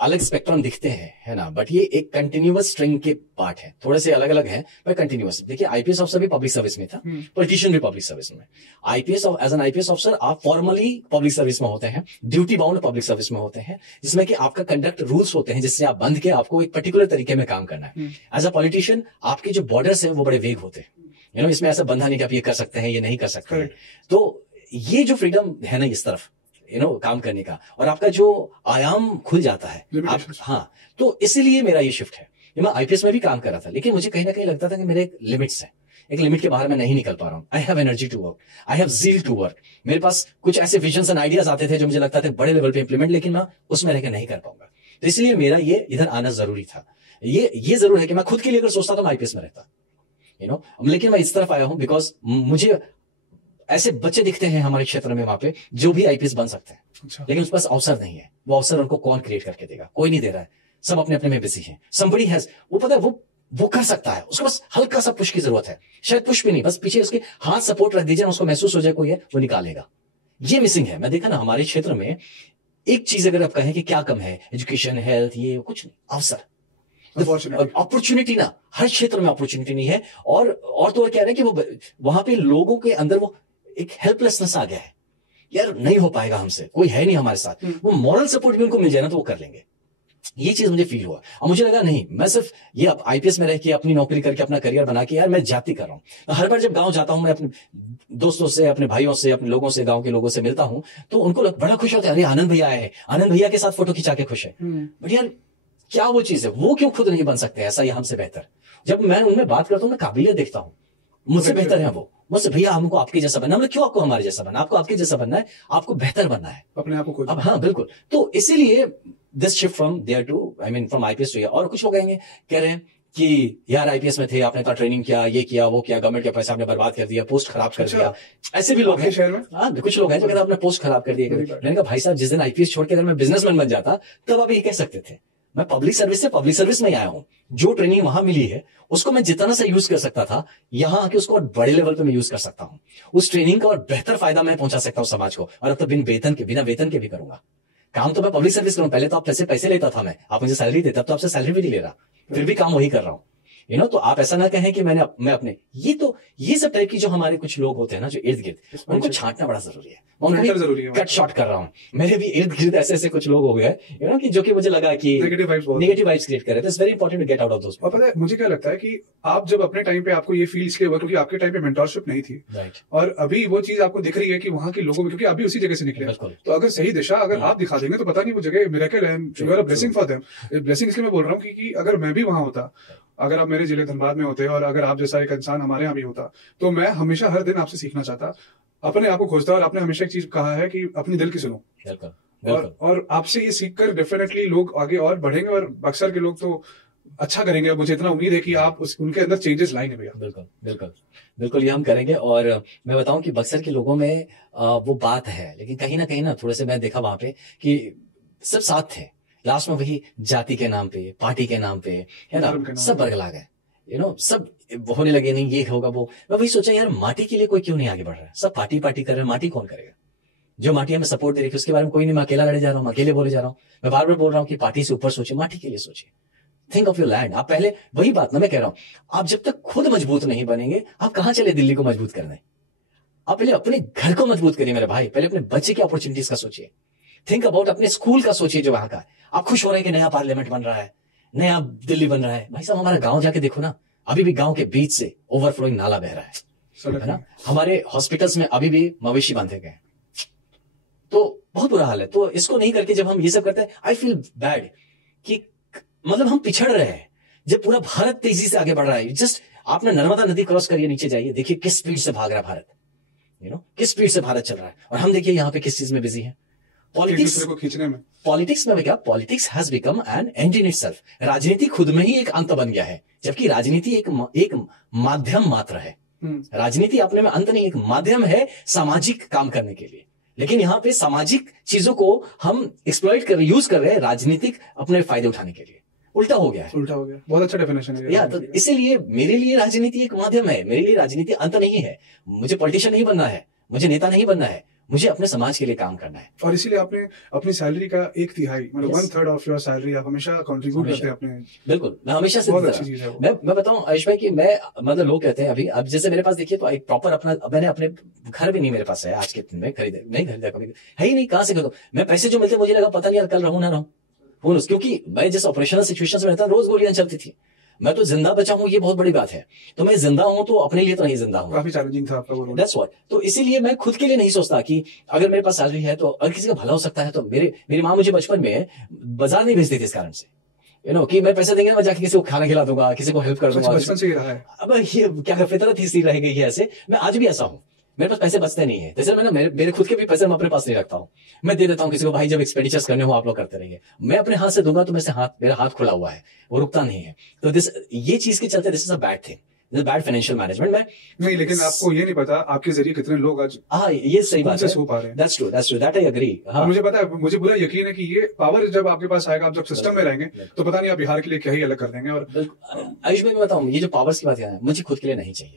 अलग स्पेक्ट्रम दिखते हैं, है ना, बट ये एक कंटिन्यूअस स्ट्रिंग के पार्ट है, थोड़े से अलग अलग हैं पर कंटिन्यूअस। देखिए, आईपीएस ऑफिसर भी पब्लिक सर्विस में था, पॉलिटिशियन भी पब्लिक सर्विस में। IPS as an IPS officer आप फॉर्मली पब्लिक सर्विस में होते हैं, ड्यूटी बाउंड पब्लिक सर्विस में होते हैं, जिसमें कि आपका कंडक्ट रूल्स होते हैं जिससे आप बंध के आपको एक पर्टिकुलर तरीके में काम करना है। एज अ पॉलिटिशियन आपके जो बॉर्डर्स है वो बड़े वेग होते हैं, यू नो, इसमें ऐसा बंधा नहीं कि आप ये कर सकते हैं, ये नहीं कर सकते हैं। तो ये जो फ्रीडम है ना इस तरफ, यू नो, काम करने का, और आपका जो आयाम खुल जाता है आप, हाँ, तो इसीलिए मेरा ये शिफ्ट है। मैं आईपीएस में भी काम कर रहा था, लेकिन मुझे कहीं ना कहीं लगता था कि मेरे एक लिमिट्स है, एक लिमिट के बाहर मैं नहीं निकल पा रहा हूँ। I have energy to work, I have zeal to work. मेरे पास कुछ ऐसे विजन्स एंड आइडियाज आते थे जो मुझे लगता था बड़े लेवल पे इंप्लीमेंट, लेकिन मैं उसमें रहकर नहीं कर पाऊंगा। तो इसलिए मेरा ये इधर आना जरूरी था। ये जरूर है कि मैं खुद के लिए अगर सोचता तो मैं आईपीएस में रहता, यू नो, लेकिन मैं इस तरफ आया हूं बिकॉज मुझे ऐसे बच्चे दिखते हैं हमारे क्षेत्र में वहां पे जो भी आईपीएस बन सकते हैं। अच्छा। लेकिन उस पास अवसर नहीं है, वो अवसर उनको कौन क्रिएट करके देगा? कोई नहीं दे रहा है, सब अपने अपने में बिजी हैं। समबडी हैज, वो पता है वो कर सकता है, उसको बस हल्का सा पुश की जरूरत है, शायद पुश भी नहीं, बस पीछे उसके हाथ सपोर्ट रख दीजिए ना, उसको महसूस हो जाए कोई है, वो निकालेगा। ये मिसिंग है। मैं देखा ना हमारे क्षेत्र में एक चीज अगर आप कहें कि क्या कम है, एजुकेशन, हेल्थ, ये कुछ नहीं, अवसर, अपॉर्चुनिटी ना, हर क्षेत्र में अपॉर्चुनिटी नहीं है। और तो और क्या है कि वो वहां पे लोगों के अंदर वो एक हेल्पलेसनेस आ गया है, यार नहीं हो पाएगा हमसे, कोई है नहीं हमारे साथ। वो मॉरल सपोर्ट भी उनको मिल जाए ना तो वो कर लेंगे। ये चीज मुझे फील हुआ और मुझे लगा नहीं, मैं सिर्फ ये आईपीएस में रह के अपनी नौकरी करके अपना करियर बना के यार मैं जाति कर रहा हूं। हर बार जब गांव जाता हूं, मैं अपने दोस्तों से, अपने भाइयों से, अपने लोगों से, गांव के लोगों से मिलता हूं तो उनको बड़ा खुश होता है, अरे आनंद भैया आए हैं, आनंद भैया के साथ फोटो खिंचा के खुश है। बट यार क्या वो चीज है, वो क्यों खुद नहीं बन सकते ऐसा या हमसे बेहतर? जब मैं उनमें बात करता हूं मैं काबिलियत देखता हूं, मुझसे बेहतर है वो, मुझसे भैया हमको आपके जैसा बनना। क्यों आपको हमारे जैसा बनना? आपको आपके जैसा बनना है, आपको बेहतर बनना है अपने आप को। अब हाँ बिल्कुल। तो इसीलिए this shift from there to, I mean from IPS to. और कुछ लोग कहेंगे, कह रहे हैं कि यार आईपीएस में थे, आपने तो ट्रेनिंग किया, ये किया, वो किया, गवर्नमेंट के पैसे आपने बर्बाद कर दिया, पोस्ट खराब कर दिया। ऐसे भी लोग हैं शहर में। हाँ कुछ लोग हैं जो कहते हैं आपने पोस्ट खराब कर दिया। मैंने कहा भाई साहब, जिस दिन आईपीएस छोड़ के अगर मैं बिजनेसमैन बन जाता तब आप ये कह सकते थे। मैं पब्लिक सर्विस से पब्लिक सर्विस में आया हूं, जो ट्रेनिंग वहां मिली है उसको मैं जितना सा यूज कर सकता था, यहां आके उसको और बड़े लेवल पे मैं यूज कर सकता हूं। उस ट्रेनिंग का और बेहतर फायदा मैं पहुंचा सकता हूं समाज को। और अब तो बिना वेतन के भी करूंगा काम। तो मैं पब्लिक सर्विस करूं, पहले तो आप पैसे लेता था, मैं मुझे सैलरी देता, अब तो आपसे सैलरी भी नहीं ले रहा, फिर भी काम वही कर रहा हूं। तो आप ऐसा ना कहें कि मैं अपने ये सब टाइप की जो हमारे कुछ लोग होते हैं ना जो इर्द गिर्द, उनको छांटना बड़ा जरूरी है। जरूरी है, कट शॉर्ट कर रहा हूं। मेरे भी इर्द गिर्द ऐसे कुछ लोग हो गए कि जो कि मुझे लगा कि नेगेटिव वाइब्स क्रिएट कर रहे थे। It's very important to get out of those. और पता है मुझे क्या लगता है कि आप जब अपने टाइम पे आपको ये फील इसलिए हुआ क्योंकि आपके टाइम पे मेंटरशिप नहीं थी, और अभी वो चीज आपको दिख रही है कि वहां के लोगों में, क्योंकि अभी उसी जगह से निकले, तो अगर सही दिशा अगर आप दिखा देंगे तो पता नहीं वो जगह मिरेकल है, you are a blessing for them. Blessing इसलिए मैं बोल रहा हूँ कि अगर मैं भी वहां होता, अगर आप मेरे जिले धनबाद में होते और अगर आप जैसा एक इंसान हमारे यहाँ भी होता, तो मैं हमेशा हर दिन आपसे सीखना चाहता, अपने आप को खोजता। और आपने हमेशा एक चीज कहा है कि अपनी दिल की सुनो। और आपसे ये सीखकर डेफिनेटली लोग आगे और बढ़ेंगे, और बक्सर के लोग तो अच्छा करेंगे। मुझे इतना उम्मीद है कि आप उनके अंदर चेंजेस लाएंगे भैया। बिल्कुल ये हम करेंगे। और मैं बताऊं कि बक्सर के लोगों में वो बात है, लेकिन कहीं ना थोड़े से मैं देखा वहां पे कि सब साथ थे, लास्ट में वही जाति के नाम पे, पार्टी के नाम पे, है ना, सब बरगला गए। सब होने लगे, नहीं ये होगा वो। मैं वही सोचा यार माटी के लिए कोई क्यों नहीं आगे बढ़ रहा है? सब पार्टी कर रहे हैं, माटी कौन करेगा? जो माटी हमें सपोर्ट दे रही है उसके बारे में कोई नहीं। मैं अकेला लड़े जा रहा हूँ, अकेले बोले जा रहा हूँ। मैं बार बार बोल रहा हूँ कि पार्टी से ऊपर सोचिए, माटी के लिए सोचिए। Think of your land. आप पहले, वही बात ना मैं कह रहा हूँ, आप जब तक खुद मजबूत नहीं बनेंगे आप कहां चले दिल्ली को मजबूत करने? आप पहले अपने घर को मजबूत करिए मेरे भाई। पहले अपने बच्चे की अपॉर्चुनिटीज का सोचिए। थिंक अबाउट अपने स्कूल का सोचिए जो वहां का। आप खुश हो रहे हैं कि नया पार्लियामेंट बन रहा है, नया दिल्ली बन रहा है। भाई साहब हमारा गांव जाके देखो ना, अभी भी गांव के बीच से ओवरफ्लोइंग नाला बह रहा है ना। हमारे हॉस्पिटल्स में अभी भी मवेशी बांधे गए, तो बहुत बुरा हाल है। तो इसको नहीं करके जब हम ये सब करते हैं, आई फील बैड कि मतलब हम पिछड़ रहे हैं जब पूरा भारत तेजी से आगे बढ़ रहा है। जस्ट आपने नर्मदा नदी क्रॉस करिए, नीचे जाइए, देखिए किस स्पीड से भाग रहा है भारत, किस स्पीड से भारत चल रहा है। और हम देखिए यहाँ पे किस चीज में बिजी है, पॉलिटिक्स को खींचने में। पॉलिटिक्स में क्या, politics has become an and in itself. राजनीति खुद में ही एक अंत बन गया है, जबकि राजनीति एक माध्यम मात्र है। राजनीति अपने में अंत नहीं, एक माध्यम है सामाजिक काम करने के लिए। लेकिन यहाँ पे सामाजिक चीजों को हम एक्सप्लॉइट कर यूज कर रहे हैं राजनीतिक अपने फायदे उठाने के लिए। उल्टा हो गया है, उल्टा हो गया। बहुत अच्छा डेफिनेशन है यार। तो इसीलिए मेरे लिए राजनीति एक माध्यम है, मेरे लिए राजनीति अंत नहीं है। मुझे पॉलिटिशियन नहीं बनना है, मुझे नेता नहीं बनना है, मुझे अपने समाज के लिए काम करना है। और इसीलिए आपने अपनी सैलरी का 1/3 मतलब 1/3 ऑफ योर सैलरी आप हमेशा कंट्रीब्यूट करते हैं अपने। बिल्कुल, मैं हमेशा से बहुत अच्छी चीज है। मैं बताऊं आयुष भाई कि मैं मतलब लोग कहते हैं अभी, अब जैसे मेरे पास देखिए तो एक प्रॉपर अपना, मैंने अपने घर भी नहीं मेरे पास है आज के दिन में, नहीं खरीदा कभी है ही नहीं। कहां से खरीदूं मैं? पैसे जो मिलते मुझे लगा पता नहीं यार कल रहूं ना रहूं, क्योंकि मैं जिस ऑपरेशनल सिचुएशन में रहता रोज गोलियां चलती थी। मैं तो जिंदा बचा हूं, ये बहुत बड़ी बात है। तो मैं जिंदा हूं तो अपने लिए तो नहीं जिंदा हूं। काफी चैलेंजिंग था आपका वो। That's what. तो इसीलिए मैं खुद के लिए नहीं सोचता कि अगर मेरे पास सैलरी है तो अगर किसी का भला हो सकता है। तो मेरी माँ मुझे बचपन में बाजार नहीं भेजती थी इस कारण से, कि मैं पैसे देंगे मैं जाके किसी को खाना खिला दूंगा, किसी को हेल्प कर दूंगा। बचपन से ही रहा है। अब ये क्या फितरत ही रह गई है ऐसे। मैं आज भी ऐसा हूं, मेरे पास पैसे बचते नहीं है। जैसे मैं मेरे खुद के भी पैसे मैं अपने पास नहीं रखता हूँ, मैं दे देता हूँ किसी को, भाई जब एक्सपेंडिचर्स करने हो आप लोग करते रहिए। मैं अपने हाथ से दूंगा तो मेरा हाथ खुला हुआ है, वो रुकता नहीं है। तो ये चीज के चलते this is a bad thing. Bad financial management में नहीं, लेकिन आपको ये नहीं पता आपके जरिए कितने लोग आज हाँ ये सही बात है, सो पा रहे हैं। That's true, that I agree. हाँ मुझे पता है, मुझे पूरा यकीन है कि ये पावर जब आपके पास आएगा, आप जब सिस्टम में रहेंगे तो पता नहीं आप बिहार के लिए क्या ही अलग कर देंगे। और आयुष भाई मैं बताऊं, ये जो पावर्स की बात है मुझे खुद के लिए नहीं चाहिए।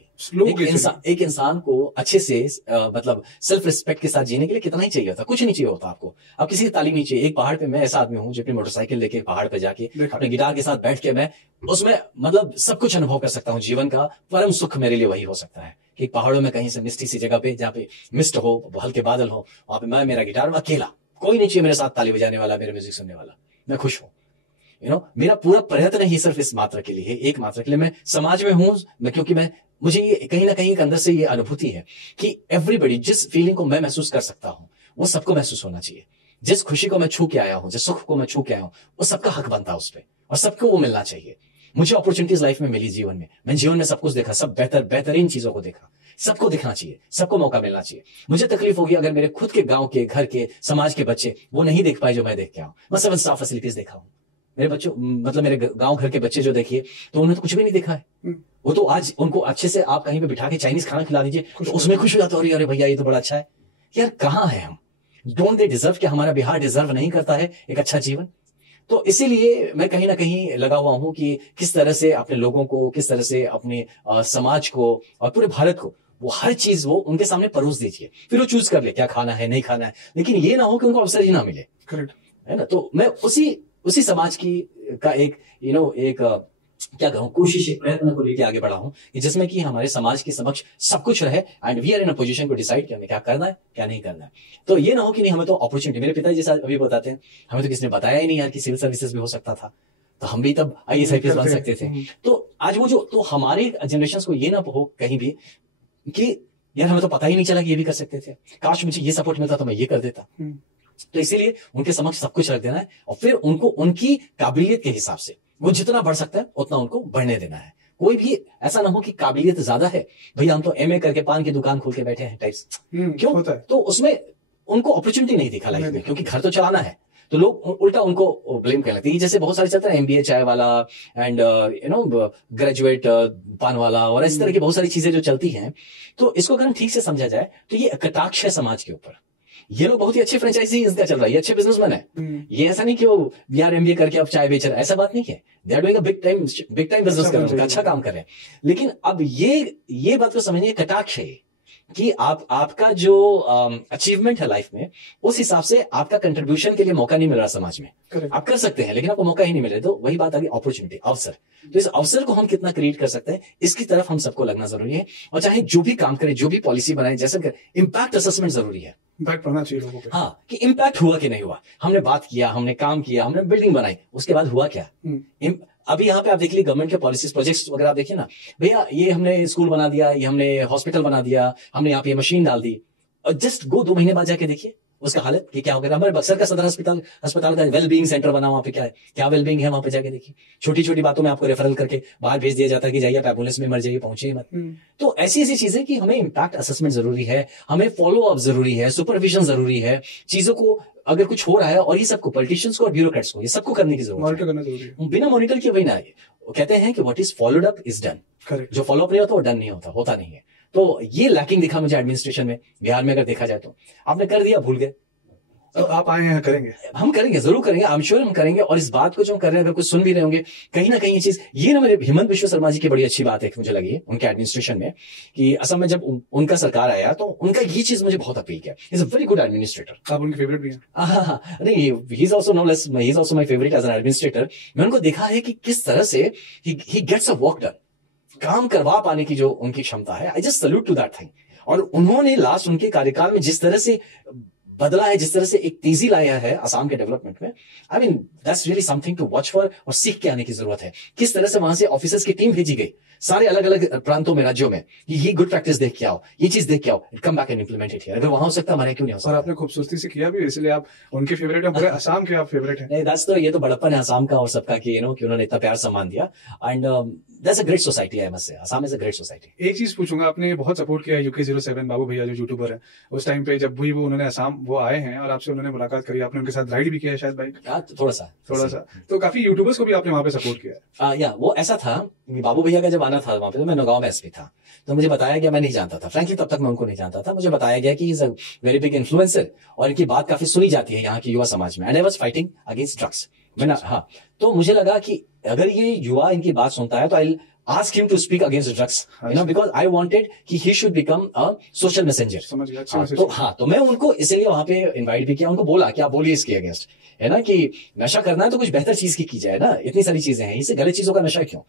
एक इंसान को अच्छे से मतलब सेल्फ रिस्पेक्ट के साथ जीने के लिए कितना ही चाहिए होता, कुछ नहीं चाहिए होता आपको, आप किसी की तालीम नहीं चाहिए। एक पहाड़ पे मैं ऐसा आदमी हूँ जो अपनी मोटरसाइकिल लेके पहाड़ पे जाके अपने गिटार के साथ बैठ के मैं उसमें मतलब सब कुछ अनुभव कर सकता हूँ। जीवन का परम सुख मेरे लिए वही हो सकता है कि पहाड़ों में कहीं से मिस्टी सी जगह पे, जहाँ पे मिस्ट हो, हल्के बादल हो, वहां पे मैं, मेरा गिटार, मैं अकेला, कोई नहीं चाहिए मेरे साथ ताली बजाने वाला, मेरे म्यूजिक सुनने वाला, मैं खुश हूँ। मेरा पूरा प्रयत्न ही सिर्फ इस मात्रा के लिए, एक मात्रा के लिए मैं समाज में हूं, क्योंकि मुझे ये कहीं ना कहीं अंदर से ये अनुभूति है कि एवरीबडी, जिस फीलिंग को मैं महसूस कर सकता हूं वो सबको महसूस होना चाहिए। जिस खुशी को मैं छू के आया हूं, जिस सुख को मैं छू के आया हूं, वो सबका हक बनता है उस पर, और सबको वो मिलना चाहिए। मुझे अपॉर्चुनिटीज लाइफ में मिली जीवन में, मैंने जीवन में सब कुछ देखा, सब बेहतरीन चीजों को देखा, सबको दिखना चाहिए, सबको मौका मिलना चाहिए। मुझे तकलीफ होगी अगर मेरे खुद के गांव के, घर के, समाज के बच्चे वो नहीं देख पाए जो मैं देख के आऊं। मैं 7 स्टार फैसिलिटीज देखा हूं, मेरे बच्चों मतलब मेरे गांव घर के बच्चे जो देखिए तो उन्होंने तो कुछ भी नहीं देखा है। वो तो आज उनको अच्छे से आप कहीं पे बिठा के चाइनीज खाना खिला दीजिए तो उसमें खुश हो जाता है, अरे भैया ये तो बड़ा अच्छा है। यार कहाँ है हम? Don't they deserve? कि हमारा बिहार डिजर्व नहीं करता है एक अच्छा जीवन? तो इसीलिए मैं कहीं ना कहीं लगा हुआ हूं कि किस तरह से अपने लोगों को, किस तरह से अपने समाज को और पूरे भारत को वो हर चीज वो उनके सामने परोस दीजिए, फिर वो चूज कर ले क्या खाना है नहीं खाना है, लेकिन ये ना हो कि उनको अवसर ही ना मिले। करेक्ट है ना? तो मैं उसी समाज की का एक एक क्या कहूं, कोशिश, एक प्रयत्न को लेके आगे बढ़ा हूं कि जिसमें कि हमारे समाज के समक्ष सब कुछ रहे and we are in a position to decide कि हमें क्या करना है क्या नहीं करना है। तो ये ना हो कि नहीं हमें तो अपॉर्चुनिटी, मेरे पिताजी जैसा अभी बताते हैं, हमें तो किसी ने बताया ही नहीं यार कि सिविल सर्विसेज भी हो सकता था, तो हम भी तब IAS IPS बन सकते थे। तो आज वो जो तो हमारे जनरेशन को ये ना हो कहीं भी कि यार हमें तो पता ही नहीं चला कि ये भी कर सकते थे, काश मुझे ये सपोर्ट मिलता तो मैं ये कर देता। तो इसीलिए उनके समक्ष सब कुछ रख देना है और फिर उनको उनकी काबिलियत के हिसाब से वो जितना बढ़ सकता है उतना उनको बढ़ने देना है। कोई भी ऐसा ना हो कि काबिलियत ज्यादा है, भैया हम तो MA करके पान की दुकान खोल के बैठे हैं टाइप्स, क्यों होता है? तो उसमें उनको अपॉर्चुनिटी नहीं दिखा लाइफ में, क्योंकि घर तो चलाना है, तो लोग उल्टा उनको ब्लेम करने लगते हैं। जैसे बहुत सारे चलते हैं MBA चाय वाला एंड ग्रेजुएट पान वाला और इस तरह की बहुत सारी चीजें जो चलती हैं। तो इसको अगर ठीक से समझा जाए तो ये कटाक्ष है समाज के ऊपर। ये लोग बहुत ही अच्छे फ्रेंचाइजी इनका चल रहा है, ये अच्छे बिजनेसमैन है। ये ऐसा नहीं कि वो यार MBA करके अब चाय बेच रहा है, ऐसा बात नहीं है। They are doing a big time business कर रहे हैं, अच्छा काम कर रहे हैं। लेकिन अब ये बात को समझिए, कटाक्ष है कि आपका जो अचीवमेंट है लाइफ में, उस हिसाब से आपका कंट्रीब्यूशन के लिए मौका नहीं मिल रहा समाज में। आप कर सकते हैं लेकिन आपको मौका ही नहीं मिल रहा। तो वही बात आ गई अपॉर्चुनिटी, अवसर। तो इस अवसर को हम कितना क्रिएट कर सकते हैं, इसकी तरफ हम सबको लगना जरूरी है। और चाहे जो भी काम करें, जो भी पॉलिसी बनाए, जैसे इम्पैक्ट असेसमेंट जरूरी है। इम्पैक्ट पड़ना चाहिए लोगों पे। हाँ, कि इम्पैक्ट हुआ कि नहीं हुआ। हमने बात किया, हमने काम किया, हमने बिल्डिंग बनाई, उसके बाद हुआ क्या? अभी यहाँ पे आप देख लीजिए गवर्नमेंट के पॉलिसीज प्रोजेक्ट्स वगैरह आप देखिए ना, भैया ये हमने स्कूल बना दिया, ये हमने हॉस्पिटल बना दिया, हमने यहाँ पे ये मशीन डाल दी, और जस्ट 2 महीने बाद जाके देखिए उसका हालत कि क्या हो गया। हमारे बक्सर का सदर अस्पताल का वेलबींग सेंटर बना, वहाँ पे क्या वेलबींग है, वहाँ पे जाके देखिए। छोटी छोटी बातों में आपको रेफरल करके बाहर भेज दिया जाता है कि जाइए आप एम्बुलेंस में मर जाइए, पहुंचिए मत। तो ऐसी चीजें कि हमें इम्पैक्ट असेसमेंट जरूरी है, हमें फॉलो अप जरूरी है, सुपरविजन जरूरी है। चीजों को अगर कुछ हो रहा है, और ये सबको, पॉलिटिशियंस को और ब्यूरोक्रेट्स को, ये सबको करने की जरूरत है। बिना मॉनिटर किए वही ना, कहते हैं कि what is followed up is done. जो फॉलो अप नहीं होता वो डन नहीं होता नहीं है। तो ये लैकिंग दिखा मुझे एडमिनिस्ट्रेशन में, बिहार में अगर देखा जाए तो। आपने कर दिया, भूल गए। तो आप आए हैं, करेंगे, हम करेंगे, जरूर करेंगे, आई एम श्योर हम करेंगे। और इस बात को जो हम कर रहे हैं, अगर कुछ सुन भी रहे होंगे, कहीं ना कहीं ये चीज, ये ना मेरे हिमंत बिश्व शर्मा जी की बड़ी अच्छी बात है मुझे लगी है उनके एडमिनिस्ट्रेशन में, कि असम में जब उनका सरकार आया तो उनका ये चीज मुझे बहुत अपील किया। Is a very good administrator. आप उनके फेवरेट भी हैं? हाँ, नहीं, he is also no less, he is also my favourite as an administrator. मैं उनको देखा है कि किस तरह से he gets a work done, काम करवा पाने की जो उनकी क्षमता है। I just salute to that thing. और उन्होंने लास्ट उनके कार्यकाल में जिस तरह से बदला है, जिस तरह से एक तेजी लाया है असम के डेवलपमेंट में, I mean that's really something to watch for. और सीख के आने की जरूरत है किस तरह से वहां से ऑफिसर्स की टीम भेजी गई सारे अलग अलग प्रांतों में, राज्यों में, ये गुड प्रैक्टिस देख के आओ, ये चीज देख के आओ, come back and implement it here. अगर वहां हो सकता हमारे क्यों नहीं हो सकता? और आपने खूबसूरती से किया भी, इसलिए आप उनके फेवरेट हैं, पूरे असम के आप फेवरेट हैं। नहीं, दैट्स तो, ये तो बड़प्पन है असम का और सबका कि कि उन्होंने इतना प्यार सम्मान दिया। And that's a great society, I must say. Assam is a great society. एक चीज पूछूंगा, आपने बहुत सपोर्ट किया UK07 बाबू भैया जो यूट्यूबर है, उस टाइम पे जब भी वो उन्होंने असम वो आए हैं और आपसे उन्होंने मुलाकात करी, आपने उनके साथ राइड भी किया है शायद बाइक? थोड़ा सा। तो काफी यूट्यूबर्स को भी आपने वहां पे सपोर्ट किया है। या वो ऐसा था, बाबू भैया का जब आना था वहां पे, तो मैं नौगांव में एसपी था, तो मुझे बताया गया, मैं नहीं जानता था फ्रैंकली, तब तक मैं उनको नहीं जानता था, मुझे बताया गया कि is a very big influencer और इनकी बात काफी सुनी जाती है यहाँ की युवा समाज में, and I was fighting against drugs. मैंने हाँ, तो मुझे लगा कि अगर ये युवा इनकी बात सुनता है तो आई ask him to speak against drugs, you know, because I wanted कि he should become a social messenger। समझ गया। तो मैं उनको इसलिए वहां पे इनवाइट भी किया, उनको बोला कि आप बोलिए इसके अगेंस्ट, है ना, कि नशा करना है तो कुछ बेहतर चीज की जाए ना, इतनी सारी चीजें हैं, इससे गलत चीजों का नशा क्यों,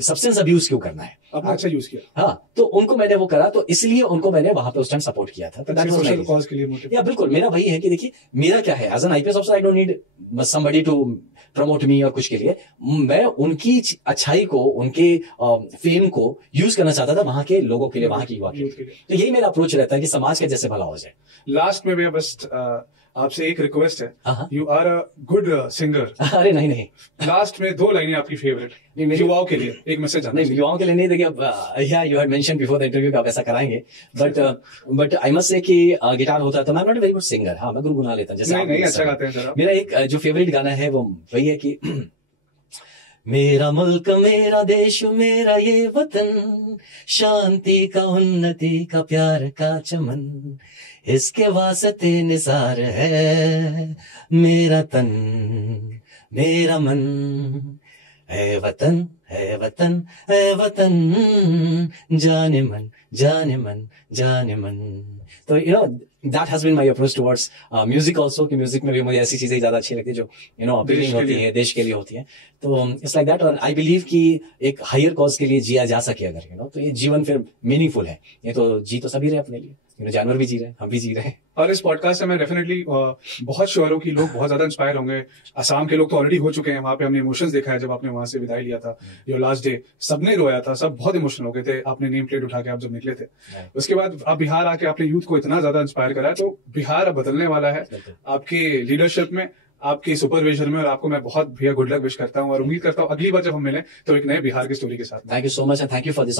सब्सटेंस अब्यूज क्यों करना है। आपने अच्छा यूज किया। हाँ, तो उनको मैंने वो करा, तो इसलिए उनको मैंने वहां पे उस टाइम सपोर्ट किया था। सोशल कॉज के लिए। या बिल्कुल, मेरा वही है कि देखिए मेरा क्या है, as an IPS officer I don't need somebody to promote me और कुछ के लिए, मैं उनकी अच्छाई को, उनके फेम को यूज करना चाहता था वहां के लोगों के लिए, वहां की युवा के लिए। तो यही मेरा अप्रोच रहता है कि समाज के जैसे भला हो जाए। लास्ट में भैया बस आपसे एक रिक्वेस्ट है, you are a good singer. अरे नहीं, लास्ट में 2 लाइनें आपकी फेवरेट युवाओं के लिए, एक मैसेज। नहीं, युवाओं के लिए नहीं, देखिए या you had mention before the interview कि आप ऐसा कराएंगे, बट आई मस्ट से कि गिटार होता तो मैं नॉट वेरी गुड सिंगर। हाँ, मैं गुनगुना लेता जैसे नहीं अच्छा गाते हैं जरा। मेरा एक जो फेवरेट गाना है वो वही है कि मेरा मुल्क, मेरा देश, मेरा ये वतन, शांति का, उन्नति का, प्यार का चमन, इसके वास्ते निसार है मेरा तन, मेरा मन, है वतन, है वतन, है वतन, जाने मन, जाने मन, जाने मन। तो that has been my approach towards music also, कि म्यूजिक में भी मुझे ऐसी चीजें ज्यादा अच्छी लगती है जो अपीलिंग होती है, देश के लिए होती है। तो इट्स लाइक दैट, और आई बिलीव कि एक हायर कॉज के लिए जिया जा सके अगर तो ये जीवन फिर मीनिंगफुल है। ये तो जी तो सभी रहे अपने लिए, जानवर भी जी रहे हैं, हम भी जी रहे हैं। और इस पॉडकास्ट से मैं डेफिनेटली बहुत श्योर हूँ कि लोग बहुत ज्यादा इंस्पायर होंगे। असम के लोग तो ऑलरेडी हो चुके हैं, वहां पे हमने इमोशंस देखा है जब आपने वहां से विदाई लिया था, योर लास्ट डे, सबने रोया था, सब बहुत इमोशनल हो गए थे, आपने नेम प्लेट उठा के आप जब निकले थे। उसके बाद आप बिहार आके आपने यूथ को इतना ज्यादा इंस्पायर करा है, तो बिहार अब बदलने वाला है आपके लीडरशिप में, आपके सुपरविजन में, और आपको मैं बहुत भैया गुड लक विश करता हूँ और उम्मीद करता हूँ अगली बार जब हम मिलें तो एक नए बिहार की स्टोरी के साथ। Thank you so much and thank you for this